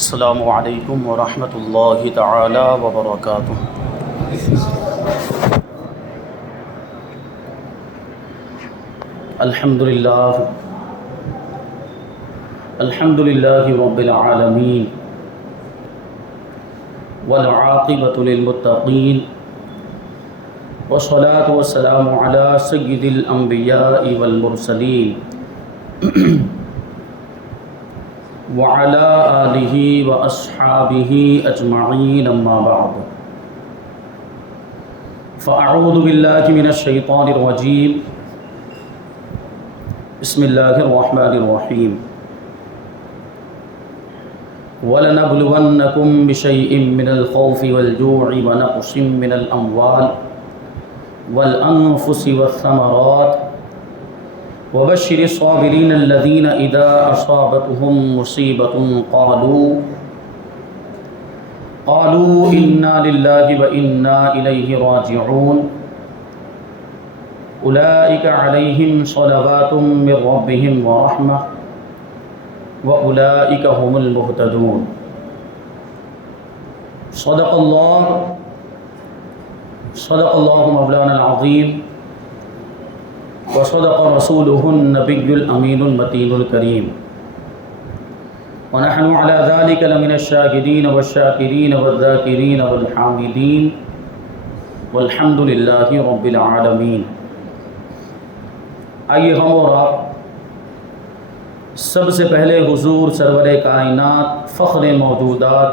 السلام علیکم ورحمۃ اللہ تعالی وبرکاتہ۔ الحمد للہ رب العالمین والعاقبۃ للمتقین والصلاة والسلام علی سید الانبیاء والمرسلین وعلى آلہ واصحابہ اجمعین، اما بعد فاعوذ باللہ من الشیطان الرجیم، بسم اللہ الرحمن الرحیم۔ وَلَنَبْلُوَنَّكُمْ بِشَيْءٍ مِّنَ الْخَوْفِ وَالْجُوعِ وَنَقْصٍ مِّنَ الْأَمْوَالِ وَالْأَنفُسِ وَالثَّمَرَاتِ وَبَشِّرِ الصَّابِرِينَ الَّذِينَ إِذَا أَصَابَتْهُم مُّصِيبَةٌ قَالُوا إِنَّا لِلَّهِ وَإِنَّا إِلَيْهِ رَاجِعُونَ أُولَئِكَ عَلَيْهِمْ صَلَوَاتٌ مِّن رَّبِّهِمْ وَرَحْمَةٌ وَأُولَئِكَ هُمُ الْمُهْتَدُونَ۔ صدق اللہ مولانا العظیم وصدق رسولہ النبی الامین المتین الکریم، ونحن على ذلك لمن الشاهدین والشاکرین والذاکرین والحامدین، والحمد للہ رب العالمین۔ آئیے ہم اور آپ سب سے پہلے حضور سرور کائنات، فخر موجودات،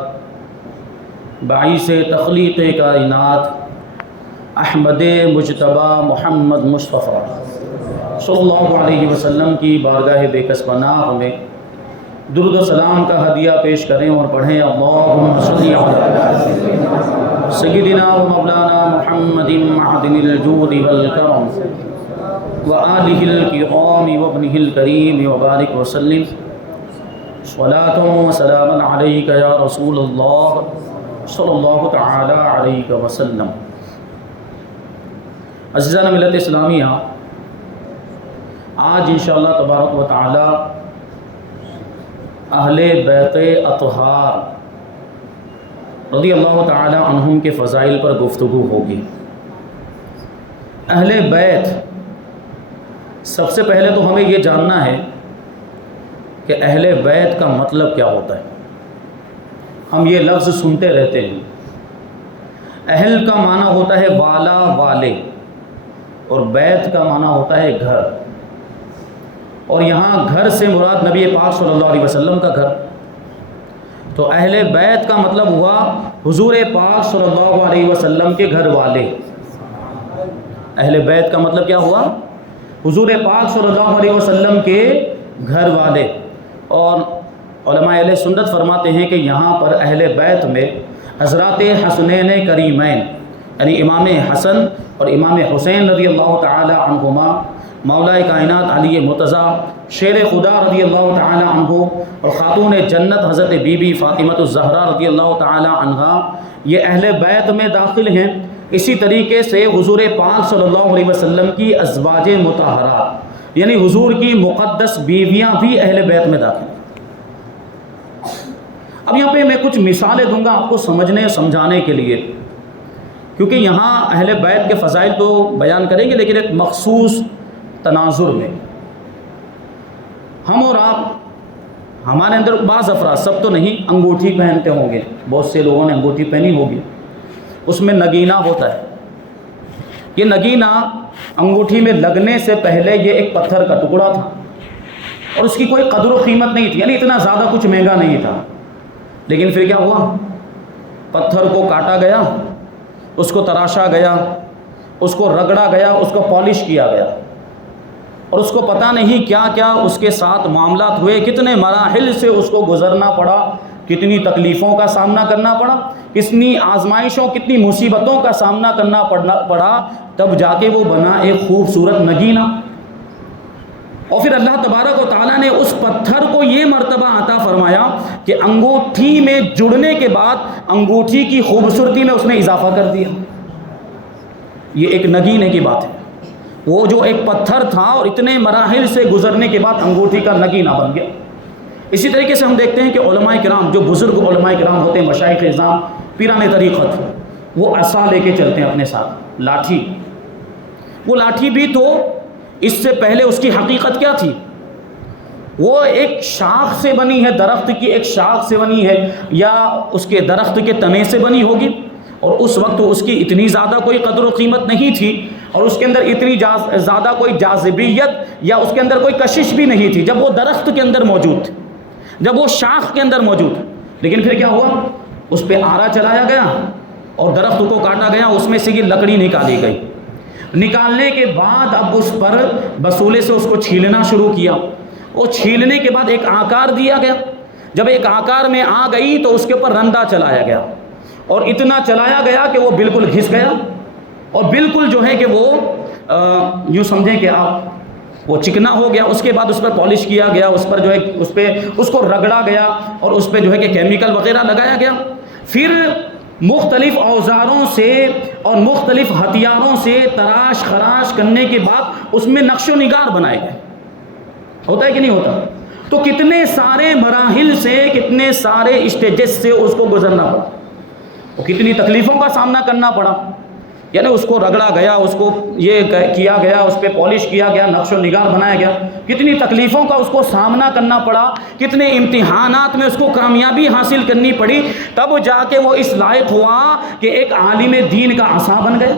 باعث تخلیق کائنات، احمد مجتبی محمد مصطفیٰ صلی اللہ علیہ وسلم کی بارگاہ بے کس پناہ میں درود و سلام کا ہدیہ پیش کریں اور پڑھیں، اللہم صلی علی سیدنا و مولانا محمد معدن الجود والکرم وآلہ الکرام وابنہ الکریم وبارک وسلم، صلاۃ و سلام علیک یا رسول اللہ صلی اللہ تعالی علیہ وسلم۔ عزیزان ملت اسلامیہ، آج انشاءاللہ تبارک و تعالی اہل بیت اطہار رضی اللہ تعالی عنہم کے فضائل پر گفتگو ہوگی۔ اہل بیت، سب سے پہلے تو ہمیں یہ جاننا ہے کہ اہل بیت کا مطلب کیا ہوتا ہے۔ ہم یہ لفظ سنتے رہتے ہیں۔ اہل کا معنی ہوتا ہے والا، والے، اور بیت کا معنی ہوتا ہے گھر، اور یہاں گھر سے مراد نبی پاک صلی اللہ علیہ وسلم کا گھر۔ تو اہل بیت کا مطلب ہوا حضور پاک صلی اللہ علیہ وسلم کے گھر والے۔ اہل بیت کا مطلب کیا ہوا؟ حضور پاک صلی اللہ علیہ وسلم کے گھر والے۔ اور علماء اہل سنت فرماتے ہیں کہ یہاں پر اہل بیت میں حضرات حسنین کریمین، یعنی امام حسن اور امام حسین رضی اللہ تعالی عنہما، مولا کائنات علی مرتضیٰ شیر خدا رضی اللہ تعالی عنہ، اور خاتون جنت حضرت بی بی فاطمۃ الزہرا رضی اللہ تعالی عنہا، یہ اہل بیت میں داخل ہیں۔ اسی طریقے سے حضور پاک صلی اللہ علیہ وسلم کی ازواج مطہرات، یعنی حضور کی مقدس بیویاں بھی اہل بیت میں داخل ہیں۔ اب یہاں پہ میں کچھ مثالیں دوں گا آپ کو سمجھنے سمجھانے کے لیے، کیونکہ یہاں اہل بیت کے فضائل تو بیان کریں گے لیکن ایک مخصوص تناظر میں۔ ہم اور آپ، ہمارے اندر بعض افراد، سب تو نہیں، انگوٹھی پہنتے ہوں گے، بہت سے لوگوں نے انگوٹھی پہنی ہوگی، اس میں نگینہ ہوتا ہے۔ یہ نگینہ انگوٹھی میں لگنے سے پہلے یہ ایک پتھر کا ٹکڑا تھا، اور اس کی کوئی قدر و قیمت نہیں تھی، یعنی اتنا زیادہ کچھ مہنگا نہیں تھا۔ لیکن پھر کیا ہوا؟ پتھر کو کاٹا گیا، اس کو تراشا گیا، اس کو رگڑا گیا، اس کو پالش کیا گیا، اور اس کو پتہ نہیں کیا کیا اس کے ساتھ معاملات ہوئے، کتنے مراحل سے اس کو گزرنا پڑا، کتنی تکلیفوں کا سامنا کرنا پڑا، کتنی آزمائشوں، کتنی مصیبتوں کا سامنا کرنا پڑا، تب جا کے وہ بنا ایک خوبصورت نگینہ۔ اور پھر اللہ تبارک و تعالیٰ نے اس پتھر کو یہ مرتبہ عطا فرمایا کہ انگوٹھی میں جڑنے کے بعد انگوٹھی کی خوبصورتی میں اس نے اضافہ کر دیا۔ یہ ایک نگینے کی بات ہے۔ وہ جو ایک پتھر تھا اور اتنے مراحل سے گزرنے کے بعد انگوٹھی کا نگینہ بن گیا۔ اسی طریقے سے ہم دیکھتے ہیں کہ علماء کرام، جو بزرگ علماء کرام ہوتے ہیں، مشائخ اعظام، پیران طریقت، وہ عصا لے کے چلتے ہیں اپنے ساتھ، لاٹھی۔ وہ لاٹھی بھی تو اس سے پہلے اس کی حقیقت کیا تھی؟ وہ ایک شاخ سے بنی ہے، درخت کی ایک شاخ سے بنی ہے، یا اس کے درخت کے تنے سے بنی ہوگی، اور اس وقت اس کی اتنی زیادہ کوئی قدر و قیمت نہیں تھی، اور اس کے اندر اتنی زیادہ کوئی جاذبیت یا اس کے اندر کوئی کشش بھی نہیں تھی جب وہ درخت کے اندر موجود تھی، جب وہ شاخ کے اندر موجود تھی۔ لیکن پھر کیا ہوا؟ اس پہ آرا چلایا گیا اور درخت کو کاٹا گیا، اس میں سے یہ لکڑی نکالی گئی۔ نکالنے کے بعد اب اس پر بسولے سے اس کو چھیلنا شروع کیا، اور چھیلنے کے بعد ایک آکار دیا گیا۔ جب ایک آکار میں آ گئی تو اس کے اوپر رندا چلایا گیا، اور اتنا چلایا گیا کہ وہ بالکل گھس گیا، اور بالکل جو ہے کہ وہ یوں سمجھیں کہ آپ وہ چکنا ہو گیا۔ اس کے بعد اس پر پالش کیا گیا، اس پر جو ہے اس کو رگڑا گیا، اور اس پہ جو ہے کہ کیمیکل وغیرہ لگایا گیا۔ پھر مختلف اوزاروں سے اور مختلف ہتھیاروں سے تراش خراش کرنے کے بعد اس میں نقش و نگار بنائے گئے۔ ہوتا ہے کہ نہیں ہوتا؟ تو کتنے سارے مراحل سے، کتنے سارے اسٹیجز سے اس کو گزرنا پڑا، اور کتنی تکلیفوں کا سامنا کرنا پڑا۔ یعنی اس کو رگڑا گیا، اس کو یہ کیا گیا، اس پہ پالش کیا گیا، نقش و نگار بنایا گیا، کتنی تکلیفوں کا اس کو سامنا کرنا پڑا، کتنے امتحانات میں اس کو کامیابی حاصل کرنی پڑی، تب جا کے وہ اس لائق ہوا کہ ایک عالم دین کا عصا بن گیا۔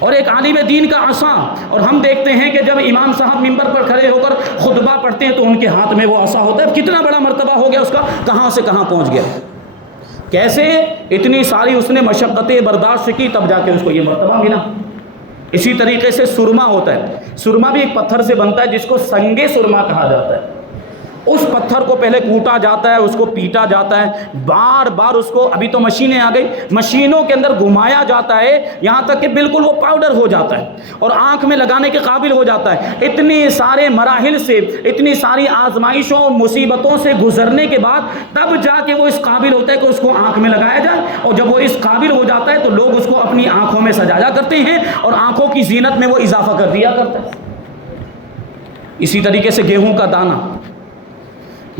اور ایک عالم دین کا عصا، اور ہم دیکھتے ہیں کہ جب امام صاحب منبر پر کھڑے ہو کر خطبہ پڑھتے ہیں تو ان کے ہاتھ میں وہ عصا ہوتا ہے۔ کتنا بڑا مرتبہ ہو گیا اس کا، کہاں سے کہاں پہنچ گیا، کیسے اتنی ساری اس نے مشقتیں برداشت کی، تب جا کے اس کو یہ مرتبہ ملا۔ اسی طریقے سے سرما ہوتا ہے، سرما بھی ایک پتھر سے بنتا ہے جس کو سنگ سرما کہا جاتا ہے۔ اس پتھر کو پہلے کوٹا جاتا ہے، اس کو پیٹا جاتا ہے، بار بار اس کو، ابھی تو مشینیں آ گئی، مشینوں کے اندر گھمایا جاتا ہے یہاں تک کہ بالکل وہ پاؤڈر ہو جاتا ہے اور آنکھ میں لگانے کے قابل ہو جاتا ہے۔ اتنے سارے مراحل سے، اتنی ساری آزمائشوں اور مصیبتوں سے گزرنے کے بعد تب جا کے وہ اس قابل ہوتا ہے کہ اس کو آنکھ میں لگایا جائے، اور جب وہ اس قابل ہو جاتا ہے تو لوگ اس کو اپنی آنکھوں میں سجایا کرتے ہیں اور آنکھوں کی زینت میں وہ اضافہ کر دیا کرتا ہے۔ اسی طریقے سے گیہوں کا دانہ،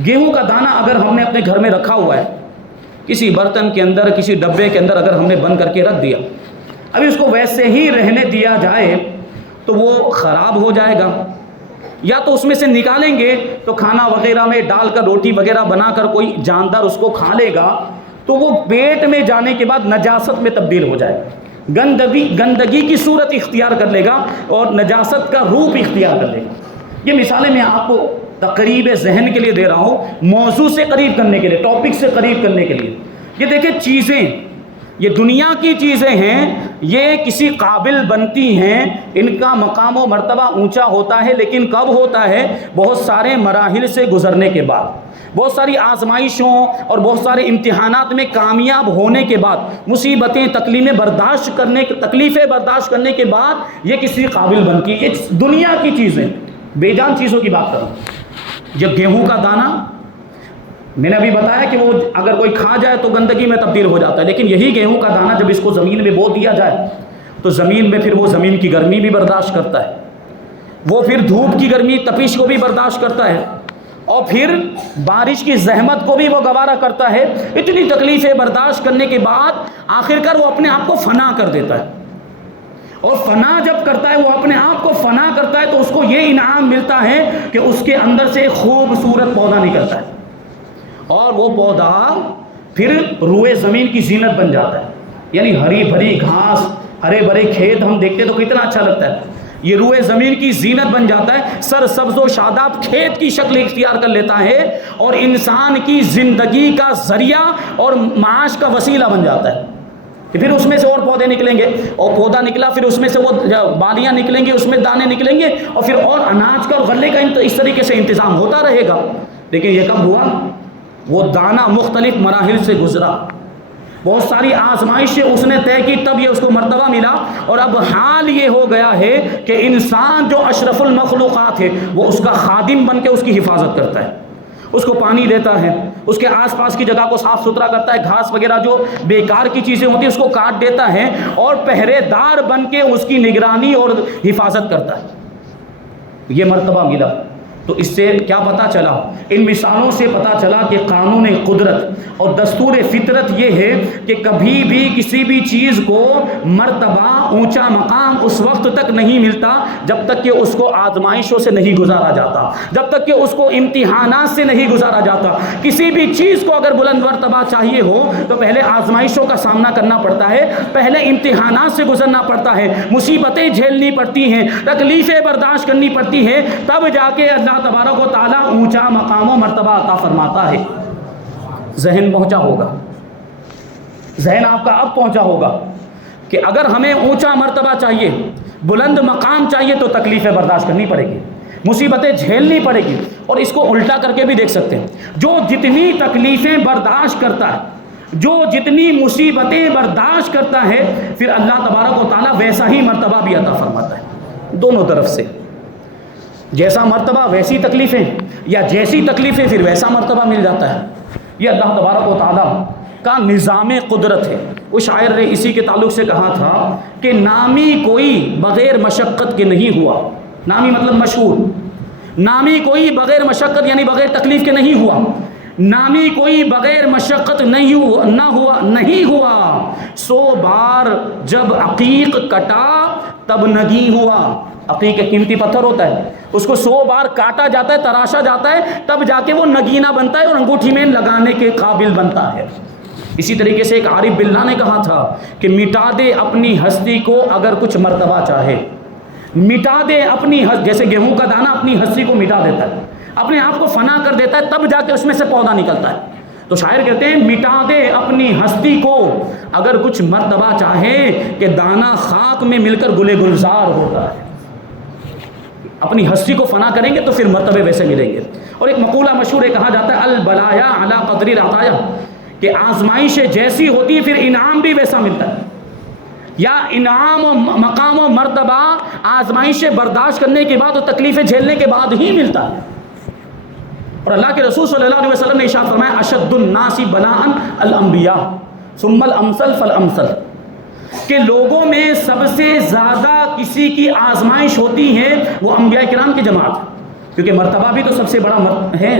گیہوں کا دانہ اگر ہم نے اپنے گھر میں رکھا ہوا ہے، کسی برتن کے اندر، کسی ڈبے کے اندر اگر ہم نے بند کر کے رکھ دیا، ابھی اس کو ویسے ہی رہنے دیا جائے تو وہ خراب ہو جائے گا، یا تو اس میں سے نکالیں گے تو کھانا وغیرہ میں ڈال کر، روٹی وغیرہ بنا کر کوئی جاندار اس کو کھا لے گا تو وہ پیٹ میں جانے کے بعد نجاست میں تبدیل ہو جائے گا، گندگی کی صورت اختیار کر لے گا اور نجاست کا روپ اختیار کر لے گا۔ یہ مثالیں میں آپ کو تقریب ذہن کے لیے دے رہا ہوں، موضوع سے قریب کرنے کے لیے، ٹاپک سے قریب کرنے کے لیے۔ یہ دیکھیں، چیزیں، یہ دنیا کی چیزیں ہیں، یہ کسی قابل بنتی ہیں، ان کا مقام و مرتبہ اونچا ہوتا ہے، لیکن کب ہوتا ہے؟ بہت سارے مراحل سے گزرنے کے بعد، بہت ساری آزمائشوں اور بہت سارے امتحانات میں کامیاب ہونے کے بعد، مصیبتیں، تکلیفیں برداشت کرنے کے بعد یہ کسی قابل بنتی ہے۔ یہ دنیا کی چیزیں، بے جان چیزوں کی بات کروں۔ جب گیہوں کا دانہ، میں نے ابھی بتایا کہ وہ اگر کوئی کھا جائے تو گندگی میں تبدیل ہو جاتا ہے، لیکن یہی گیہوں کا دانہ جب اس کو زمین میں بو دیا جائے تو زمین میں پھر وہ زمین کی گرمی بھی برداشت کرتا ہے، وہ پھر دھوپ کی گرمی، تپش کو بھی برداشت کرتا ہے، اور پھر بارش کی زحمت کو بھی وہ گوارا کرتا ہے۔ اتنی تکلیفیں برداشت کرنے کے بعد آخر وہ اپنے آپ کو فنا کر دیتا ہے، اور فنا جب کرتا ہے، وہ اپنے آپ کو فنا کرتا ہے تو اس کو یہ انعام ملتا ہے کہ اس کے اندر سے ایک خوبصورت پودا نکلتا ہے، اور وہ پودا پھر روئے زمین کی زینت بن جاتا ہے۔ یعنی ہری بھری گھاس، ہرے بھرے کھیت ہم دیکھتے تو کتنا اچھا لگتا ہے، یہ روئے زمین کی زینت بن جاتا ہے، سر سبز و شاداب کھیت کی شکل اختیار کر لیتا ہے، اور انسان کی زندگی کا ذریعہ اور معاش کا وسیلہ بن جاتا ہے۔ پھر اس میں سے اور پودے نکلیں گے، اور پودا نکلا، پھر اس میں سے وہ بالیاں نکلیں گے، اس میں دانے نکلیں گے، اور پھر اور اناج کا اور غلے کا اس طریقے سے انتظام ہوتا رہے گا۔ لیکن یہ کب ہوا؟ وہ دانہ مختلف مراحل سے گزرا، بہت ساری آزمائشیں اس نے طے کی، تب یہ اس کو مرتبہ ملا، اور اب حال یہ ہو گیا ہے کہ انسان جو اشرف المخلوقات ہے وہ اس کا خادم بن کے اس کی حفاظت کرتا ہے، اس کو پانی دیتا ہے، اس کے آس پاس کی جگہ کو صاف ستھرا کرتا ہے، گھاس وغیرہ جو بیکار کی چیزیں ہوتی ہیں اس کو کاٹ دیتا ہے، اور پہرے دار بن کے اس کی نگرانی اور حفاظت کرتا ہے۔ یہ مرتبہ ملا۔ تو اس سے کیا پتہ چلا؟ ان مثالوں سے پتہ چلا کہ قانون قدرت اور دستور فطرت یہ ہے کہ کبھی بھی کسی بھی چیز کو مرتبہ، اونچا مقام اس وقت تک نہیں ملتا جب تک کہ اس کو آزمائشوں سے نہیں گزارا جاتا، جب تک کہ اس کو امتحانات سے نہیں گزارا جاتا۔ کسی بھی چیز کو اگر بلند مرتبہ چاہیے ہو تو پہلے آزمائشوں کا سامنا کرنا پڑتا ہے، پہلے امتحانات سے گزرنا پڑتا ہے، مصیبتیں جھیلنی پڑتی ہیں، تکلیفیں برداشت کرنی پڑتی ہیں، تب جا کے اللہ تبارک و تعالیٰ اونچا مقام و مرتبہ عطا فرماتا ہے۔ ذہن پہنچا ہوگا، ذہن آپ کا اب پہنچا ہوگا کہ اگر ہمیں اونچا مرتبہ چاہیے، بلند مقام چاہیے تو تکلیفیں برداشت کرنی پڑے گی، مصیبتیں جھیلنی پڑے گی۔ اور اس کو الٹا کر کے بھی دیکھ سکتے ہیں، جو جتنی تکلیفیں برداشت کرتا ہے، جو جتنی مصیبتیں برداشت کرتا ہے، پھر اللہ تبارک و تعالیٰ ویسا ہی مرتبہ بھی عطا فرماتا ہے، دونوں طرف سے۔ جیسا مرتبہ ویسی تکلیفیں، یا جیسی تکلیفیں پھر ویسا مرتبہ مل جاتا ہے۔ یہ اللہ تبارک و تعالیٰ کا نظام قدرت ہے۔ اس شاعر نے اسی کے تعلق سے کہا تھا کہ نامی کوئی بغیر مشقت کے نہیں ہوا، نامی مطلب مشہور، نامی کوئی بغیر مشقت یعنی بغیر تکلیف کے نہیں ہوا، نامی کوئی بغیر مشقت نہیں ہوا، 100 بار جب عقیق کٹا تب نگی ہوا۔ عقیق ایک قیمتی پتھر ہوتا ہے، اس کو 100 بار کاٹا جاتا ہے، تراشا جاتا ہے، تب جا کے وہ نگینہ بنتا ہے اور انگوٹھی میں لگانے کے قابل بنتا ہے۔ اسی طریقے سے ایک عارف باللہ نے کہا تھا کہ مٹا دے اپنی ہستی کو اگر کچھ مرتبہ چاہے، مٹا دے اپنی جیسے گیہوں کا دانہ اپنی ہستی کو مٹا دیتا ہے، اپنے آپ کو فنا کر دیتا ہے، تب جا کے اس میں سے پودا نکلتا ہے۔ تو شاعر کہتے ہیں مٹا دے اپنی ہستی کو اگر کچھ مرتبہ چاہے کہ دانہ خاک میں مل کر گلے گلزار ہوتا ہے۔ اپنی ہستی کو فنا کریں گے تو پھر مرتبے ویسے ملیں گے۔ اور ایک مقولہ مشہور ہے، کہا جاتا ہے البلایا علی قدر العطایا، کہ آزمائشیں جیسی ہوتی ہیں پھر انعام بھی ویسا ملتا ہے، یا انعام و مقام و مرتبہ آزمائشیں برداشت کرنے کے بعد اور تکلیفیں جھیلنے کے بعد ہی ملتا ہے۔ اور اللہ کے رسول صلی اللہ علیہ وسلم نے ارشاد فرمایا اشد الناس بلاء الانبیاء ثم الامثل فالامثل، کہ لوگوں میں سب سے زیادہ کسی کی آزمائش ہوتی ہے وہ انبیاء کرام کی جماعت، کیونکہ مرتبہ بھی تو سب سے بڑا ہے۔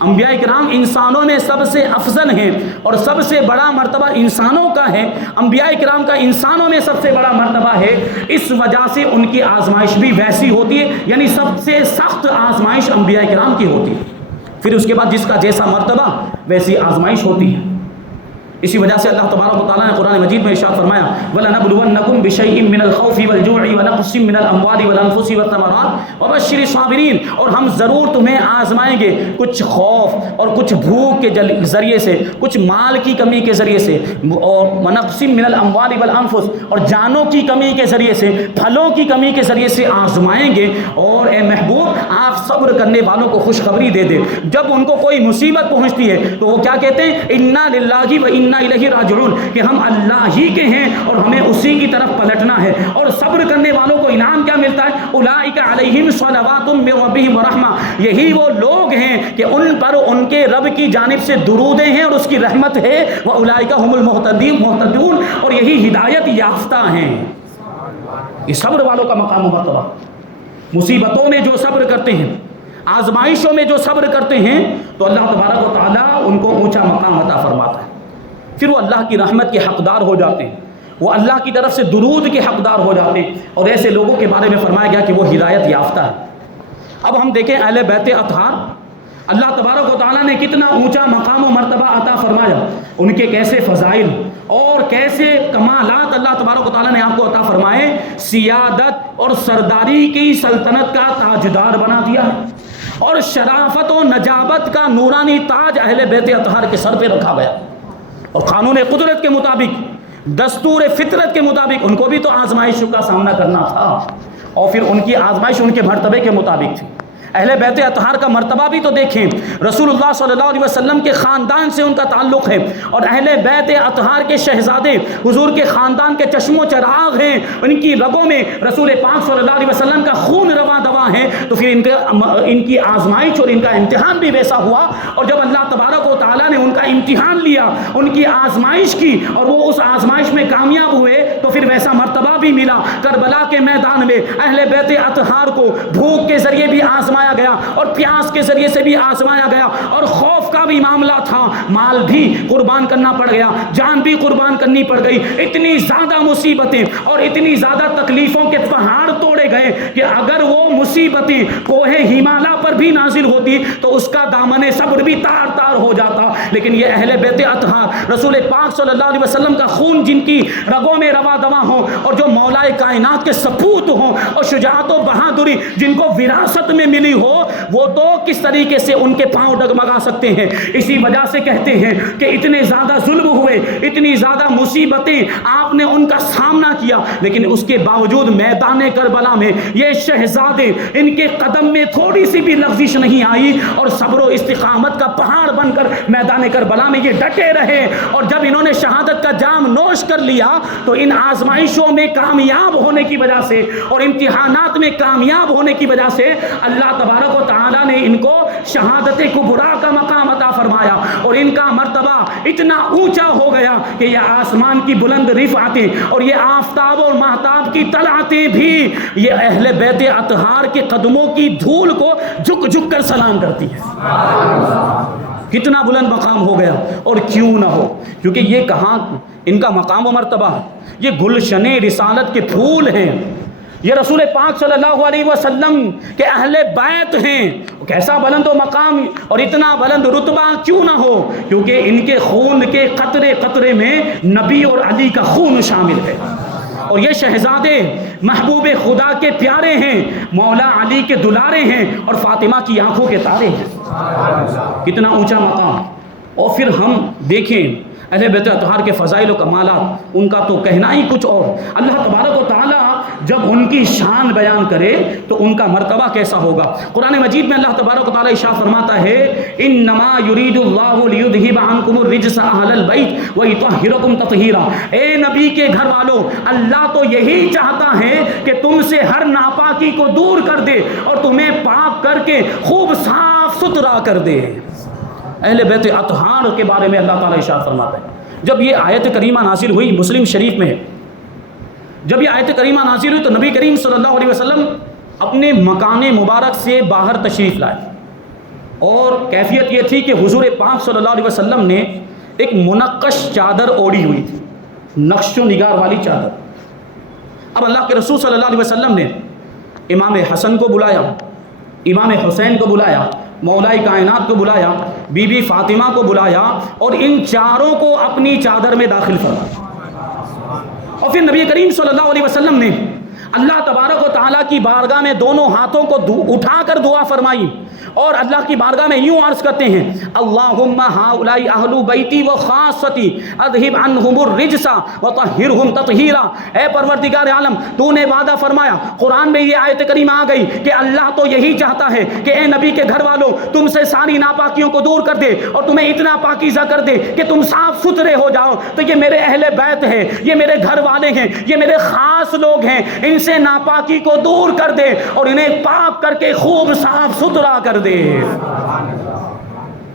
انبیاء کرام انسانوں میں سب سے افضل ہیں اور سب سے بڑا مرتبہ انسانوں کا ہے، انبیاء کرام کا انسانوں میں سب سے بڑا مرتبہ ہے، اس وجہ سے ان کی آزمائش بھی ویسی ہوتی ہے، یعنی سب سے سخت آزمائش انبیاء کرام کی ہوتی ہے، پھر اس کے بعد جس کا جیسا مرتبہ ویسی آزمائش ہوتی ہے۔ اسی وجہ سے اللہ تبارک و تعالیٰ نے قرآن مجید میں ارشاد فرمایا وَلَنَبْلُوَنَّكُمْ بِشَيْءٍ مِّنَ الْخَوْفِ وَالْجُوعِ وَنَقْصٍ مِّنَ الْأَمْوَالِ وَالْأَنفُسِ وَالثَّمَرَاتِ وَبَشِّرِ الصَّابِرِينَ، اور ہم ضرور تمہیں آزمائیں گے کچھ خوف اور کچھ بھوک کے ذریعے سے، کچھ مال کی کمی کے ذریعے سے، اور وَنَقْصٍ مِّنَ الْأَمْوَالِ وَالْأَنفُسِ، اور جانوں کی کمی کے ذریعے سے، پھلوں کی کمی کے ذریعے سے آزمائیں گے۔ اور اے محبوب آپ صبر کرنے والوں کو خوشخبری دے دے، جب ان کو کوئی مصیبت پہنچتی ہے تو وہ کیا کہتے ہیں اِنَّا لِلَّهِ وَإِنَّا الیہ راجعون، کہ ہم اللہ ہی کے ہیں اور ہمیں اسی کی طرف پلٹنا ہے۔ اور صبر کرنے والوں کو انعام کیا ملتا ہے؟ اولئک علیہم صلوات من ربہم ورحمہ، یہی وہ لوگ ہیں کہ ان پر ان کے رب کی جانب سے درودیں ہیں اور اس کی رحمت ہے، واولئک هم المہتدون، اور یہی ہدایت یافتہ ہیں۔ یہ صبر والوں کا مقام و مرتبہ، مصیبتوں میں جو صبر کرتے ہیں، آزمائشوں میں جو صبر کرتے ہیں تو اللہ تبارک و تعالیٰ ان کو اونچا مقام عطا فرماتا ہے، پھر وہ اللہ کی رحمت کے حقدار ہو جاتے ہیں، وہ اللہ کی طرف سے درود کے حقدار ہو جاتے ہیں، اور ایسے لوگوں کے بارے میں فرمایا گیا کہ وہ ہدایت یافتہ ہے۔ اب ہم دیکھیں اہل بیت اطہار، اللہ تبارک و تعالیٰ نے کتنا اونچا مقام و مرتبہ عطا فرمایا، ان کے کیسے فضائل اور کیسے کمالات اللہ تبارک و تعالیٰ نے آپ کو عطا فرمائے، سیادت اور سرداری کی سلطنت کا تاجدار بنا دیا ہے، اور شرافت و نجابت کا نورانی تاج اہل بیت اطہار کے سر پہ رکھا گیا۔ اور قانون قدرت کے مطابق، دستور فطرت کے مطابق ان کو بھی تو آزمائشوں کا سامنا کرنا تھا، اور پھر ان کی آزمائش ان کے مرتبے کے مطابق تھی۔ اہل بیت اطہار کا مرتبہ بھی تو دیکھیں، رسول اللہ صلی اللہ علیہ وسلم کے خاندان سے ان کا تعلق ہے، اور اہل بیت اطہار کے شہزادے حضور کے خاندان کے چشم و چراغ ہیں، ان کی رگوں میں رسول پاک صلی اللہ علیہ وسلم کا خون رواں دواں ہے، تو پھر ان کی آزمائش اور ان کا امتحان بھی ویسا ہوا۔ اور جب اللہ تبارک و تعالیٰ نے ان کا امتحان لیا، ان کی آزمائش کی، اور وہ اس آزمائش میں کامیاب ہوئے تو پھر ویسا مرتبہ بھی ملا۔ کربلا کے میدان میں اہل بیت اطہار کو بھوک کے ذریعے بھی آزمایا گیا اور پیاس کے ذریعے سے بھی آزمایا گیا، اور خوف کا بھی معاملہ تھا، مال بھی قربان کرنا پڑ گیا، جان بھی قربان کرنی پڑ گئی۔ اتنی زیادہ مصیبتیں اور اتنی زیادہ تکلیفوں کے پہاڑ توڑے گئے کہ اگر وہ مصیبتیں کوہ ہمالیہ پر بھی نازل ہوتی تو اس کا دامن صبر بھی تار تار ہو جاتا، لیکن یہ اہل بیت اطہار، رسول پاک صلی اللہ علیہ وسلم کا خون جن کی رگوں میں روا دوا ہو، اور جو مولا کائنات کے سپوت ہوں، اور شجاعت و بہادری جن کو وراثت میں ملی ہو، وہ تو کس طریقے سے ان کے پاؤں ڈگمگا سکتے ہیں۔ اسی وجہ سے کہتے ہیں کہ اتنے زیادہ ظلم ہوئے، اتنی زیادہ مصیبتیں آپ نے ان کا سامنا کیا، لیکن اس کے باوجود میدان کربلا میں یہ شہزادے، ان کے قدم میں تھوڑی سی بھی لغزش نہیں آئی، اور صبر و استقامت کا پہاڑ بن کر میدان کربلا میں یہ ڈٹے رہے، اور جب انہوں نے شہادت کا جام نوش کر لیا تو ان آزمائشوں میں کامیاب ہونے کی وجہ سے اور امتحانات میں کامیاب ہونے کی وجہ سے اللہ تبارک و تعالیٰ نے ان کو شہادت کبریٰ کا مقام عطا فرمایا، اور ان کا مرتبہ اتنا اونچا ہو گیا کہ یہ آسمان کی بلند رفعتیں اور یہ آفتاب اور مہتاب کی طلعتیں بھی یہ اہل بیت اطہار کے قدموں کی دھول کو جھک جھک کر سلام کرتی ہے۔ کتنا بلند مقام ہو گیا، اور کیوں نہ ہو، کیونکہ یہ کہاں ان کا مقام و مرتبہ، یہ گلشن رسالت کے پھول ہیں، یہ رسول پاک صلی اللہ علیہ وسلم کے اہل بیت ہیں۔ کیسا بلند و مقام اور اتنا بلند رتبہ کیوں نہ ہو، کیونکہ ان کے خون کے قطرے قطرے میں نبی اور علی کا خون شامل ہے، اور یہ شہزادے محبوب خدا کے پیارے ہیں، مولا علی کے دلارے ہیں، اور فاطمہ کی آنکھوں کے تارے ہیں۔ کتنا اونچا مقام۔ اور پھر ہم دیکھیں اہل بیت اطہار کے فضائل و کمالات، ان کا تو کہنا ہی کچھ اور۔ اللہ تبارک و تعالیٰ جب ان کی شان بیان کرے تو ان کا مرتبہ کیسا ہوگا۔ قرآن مجید میں اللہ تبارک و تعالیٰ ارشاد فرماتا ہے، انما یرید اللہ لیذھب عنکم الرجس اہل البیت ویطہرکم تطہیرا۔ اے نبی کے گھر والوں، اللہ تو یہی چاہتا ہے کہ تم سے ہر ناپاکی کو دور کر دے اور تمہیں پاک کر کے خوب صاف ستھرا کر دے۔ اہل بیت اطہار کے بارے میں اللہ تعالیٰ ارشاد فرماتا ہے۔ جب یہ آیت کریمہ نازل ہوئی، مسلم شریف میں ہے، جب یہ آیت کریمہ نازل ہوئی تو نبی کریم صلی اللہ علیہ وسلم اپنے مکان مبارک سے باہر تشریف لائے، اور کیفیت یہ تھی کہ حضور پاک صلی اللہ علیہ وسلم نے ایک منقش چادر اوڑھی ہوئی تھی، نقش و نگار والی چادر۔ اب اللہ کے رسول صلی اللہ علیہ وسلم نے امام حسن کو بلایا، امام حسین کو بلایا، مولا کائنات کو بلایا، بی بی فاطمہ کو بلایا، اور ان چاروں کو اپنی چادر میں داخل فرمایا، اور پھر نبی کریم صلی اللہ علیہ وسلم نے اللہ تبارک و تعالیٰ کی بارگاہ میں دونوں ہاتھوں کو اٹھا کر دعا فرمائی، اور اللہ کی بارگاہ میں یوں عرض کرتے ہیں، اللہم ہؤلاء اہل بیتی و خاصتی اذہب عنہم الرجس وطہرہم تطہیرا۔ اے پروردگار عالم، تو نے وعدہ فرمایا، قرآن میں یہ آیت کریمہ آ گئی کہ اللہ تو یہی چاہتا ہے کہ اے نبی کے گھر والوں، تم سے ساری ناپاکیوں کو دور کر دے اور تمہیں اتنا پاکیزہ کر دے کہ تم صاف ستھرے ہو جاؤ۔ تو یہ میرے اہل بیت ہیں، یہ میرے گھر والے ہیں، یہ میرے خاص لوگ ہیں، ان سے ناپاکی کو دور کر دے اور انہیں پاک کر کے خوب صاف ستھرا کر دے۔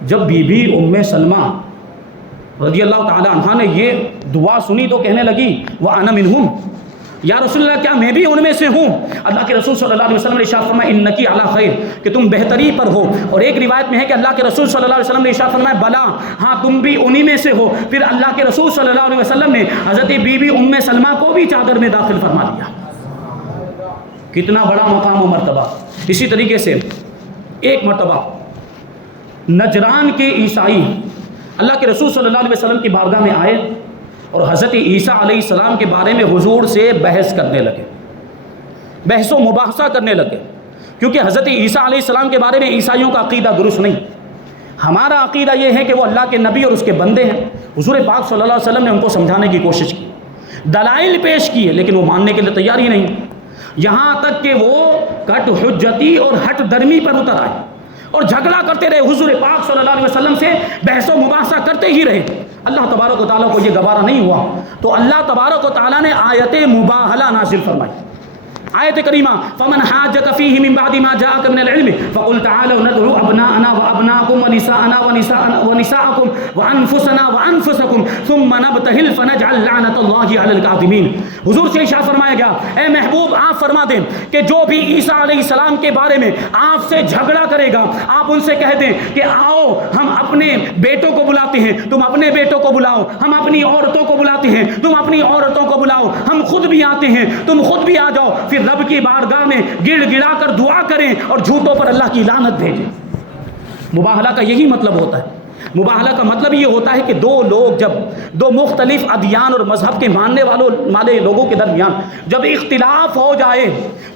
جب بی بی ام سلمہ رضی اللہ تعالی عنہا نے یہ دعا سنی تو کہنے لگی، وَأَنَا مِنْهُمْ، یا رسول اللہ کیا میں بھی ان میں سے ہوں؟ اللہ کے رسول صلی اللہ علیہ وسلم نے ارشاد فرمایا، انکی علی خیر، کہ تم بہتری پر ہو۔ اور ایک روایت میں ہے کہ اللہ کے رسول صلی اللہ علیہ وسلم نے ارشاد فرمایا، بلا، ہاں تم بھی انہی میں سے ہو۔ پھر اللہ کے رسول صلی اللہ علیہ وسلم نے حضرت بی بی ام سلمہ کو بھی چادر میں داخل فرما دیا۔ کتنا بڑا مقام و مرتبہ۔ اسی طریقے سے ایک مرتبہ نجران کے عیسائی اللہ کے رسول صلی اللہ علیہ وسلم کی بارگاہ میں آئے اور حضرت عیسیٰ علیہ السلام کے بارے میں حضور سے بحث کرنے لگے، بحث و مباحثہ کرنے لگے، کیونکہ حضرت عیسیٰ علیہ السلام کے بارے میں عیسائیوں کا عقیدہ درست نہیں۔ ہمارا عقیدہ یہ ہے کہ وہ اللہ کے نبی اور اس کے بندے ہیں۔ حضور پاک صلی اللہ علیہ وسلم نے ان کو سمجھانے کی کوشش کی، دلائل پیش کیے، لیکن وہ ماننے کے لیے تیار ہی نہیں، یہاں تک کہ وہ کٹ حجتی اور ہٹ درمی پر اتر آئے اور جھگڑا کرتے رہے، حضور پاک صلی اللہ علیہ وسلم سے بحث و مباحثہ کرتے ہی رہے۔ اللہ تبارک و تعالیٰ کو یہ گوارا نہیں ہوا تو اللہ تبارک و تعالیٰ نے آیت مباہلہ نازل فرمائی۔ آیت کریمہ فمن حاجک فیہ من بعد ما جاءک من العلم فقل تعالوا ندعو ابناءنا وابناءکم ونساءنا ونساءکم وانفسنا وانفسکم ثم نبتہل فنجعل لعنت اللہ علی الکاذبین. حضور سے ارشاد فرمایا گیا اے محبوب آپ فرما دیں کہ جو بھی عیسیٰ علیہ السلام کے بارے میں آپ سے جھگڑا کرے گا آپ ان سے کہہ دیں کہ آؤ ہم اپنے بیٹوں کو بلاتے ہیں تم اپنے بیٹوں کو بلاؤ, ہم اپنی عورتوں کو بلاتے ہیں تم اپنی عورتوں کو بلاؤ, ہم خود بھی آتے ہیں تم خود بھی آ جاؤ, پھر رب کی بارگاہ میں گڑ گڑا کر دعا کریں اور جھوٹوں پر اللہ کی لعنت بھیجیں. مباہلہ کا یہی مطلب ہوتا ہے. مباہلہ کا مطلب یہ ہوتا ہے کہ دو لوگ جب دو مختلف ادیان اور مذہب کے ماننے والے لوگوں کے درمیان جب اختلاف ہو جائے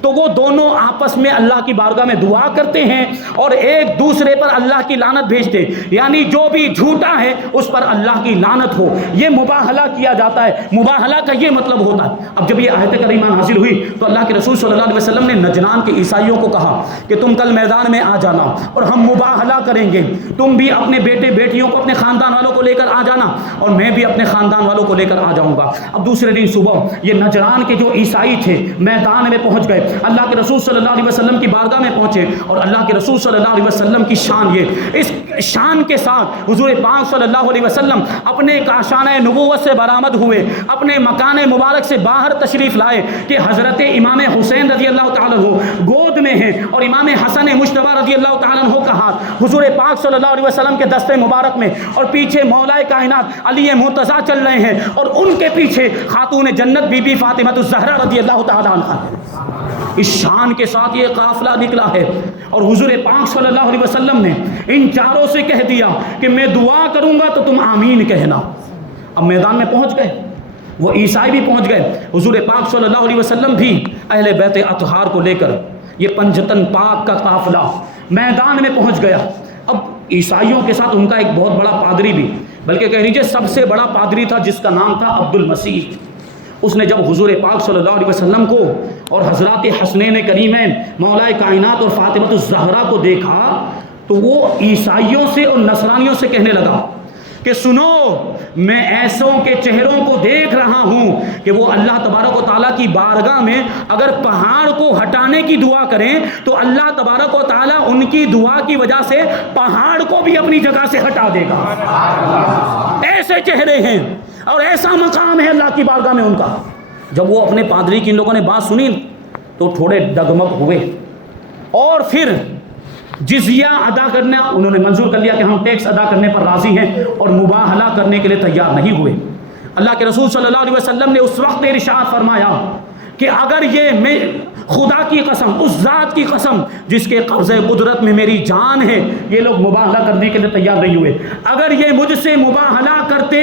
تو وہ دونوں آپس میں اللہ کی بارگاہ میں دعا کرتے ہیں اور ایک دوسرے پر اللہ کی لعنت بھیجتے ہیں, یعنی جو بھی جھوٹا ہے اس پر اللہ کی لعنت ہو, یہ مباہلہ کیا جاتا ہے. مباہلہ کا یہ مطلب ہوتا ہے. اب جب یہ آیت کریمہ حاصل ہوئی تو اللہ کے رسول صلی اللہ علیہ وسلم نے نجران کے عیسائیوں کو کہا کہ تم کل میدان میں آ جانا اور ہم مباہلہ کریں گے, تم بھی اپنے بیٹے بیٹیوں کو اپنے خاندان والوں کو لے کر آ جانا اور میں بھی اپنے خاندان والوں کو لے کر آ جاؤں گا. اب دوسرے دن صبح یہ نجران کے جو عیسائی تھے میدان میں پہنچ گئے, اللہ کے رسول صلی اللہ علیہ وسلم کی بارگاہ میں پہنچے اور اللہ کے رسول صلی اللہ علیہ وسلم کی شان, یہ اس شان کے ساتھ حضور پاک صلی اللہ علیہ وسلم اپنے کاشانہ نبوت سے برآمد ہوئے, اپنے مکان مبارک سے باہر تشریف لائے کہ حضرت امام حسین رضی اللہ تعالیٰ عنہ گود میں ہیں اور امام حسن مجتبی رضی اللہ تعالیٰ عنہ کا ہاتھ حضور پاک صلی اللہ علیہ وسلم کے دستے مبارک میں اور پیچھے مولا کائنات علی مرتضیٰ چل رہے ہیں اور ان کے پیچھے خاتون جنت بی بی فاطمہ الزہرا رضی اللہ تعالیٰ عنہ. اس شان کے ساتھ یہ قافلہ نکلا ہے اور حضور پاک صلی اللہ علیہ وسلم نے ان چاروں سے کہہ دیا کہ میں دعا کروں گا تو تم آمین کہنا. اب میدان میں پہنچ گئے, وہ عیسائی بھی پہنچ گئے, حضور پاک صلی اللہ علیہ وسلم بھی اہل بیت اطہار کو لے کر یہ پنجتن پاک کا قافلہ میدان میں پہنچ گیا. اب عیسائیوں کے ساتھ ان کا ایک بہت بڑا پادری بھی, بلکہ کہہ لیجیے سب سے بڑا پادری تھا جس کا نام تھا عبد المسیح. اس نے جب حضور پاک صلی اللہ علیہ وسلم کو اور حضرات حسنین کریمین مولا کائنات اور فاطمہ الزہرا کو دیکھا تو وہ عیسائیوں سے اور نصرانیوں سے کہنے لگا کہ سنو, میں ایسوں کے چہروں کو دیکھ رہا ہوں کہ وہ اللہ تبارک و تعالیٰ کی بارگاہ میں اگر پہاڑ کو ہٹانے کی دعا کریں تو اللہ تبارک و تعالیٰ ان کی دعا کی وجہ سے پہاڑ کو بھی اپنی جگہ سے ہٹا دے گا. ایسے چہرے ہیں اور ایسا مقام ہے اللہ کی بارگاہ میں ان کا. جب وہ اپنے پادری کی ان لوگوں نے بات سنی تو تھوڑے ڈگمگ ہوئے اور پھر جزیہ ادا کرنا انہوں نے منظور کر لیا کہ ہم ٹیکس ادا کرنے پر راضی ہیں اور مباہلہ کرنے کے لیے تیار نہیں ہوئے. اللہ کے رسول صلی اللہ علیہ وسلم نے اس وقت ارشاد فرمایا کہ اگر یہ خدا کی قسم, اس ذات کی قسم جس کے قبضہ قدرت میں میری جان ہے, یہ لوگ مباہلہ کرنے کے لیے تیار نہیں ہوئے. اگر یہ مجھ سے مباہلہ کرتے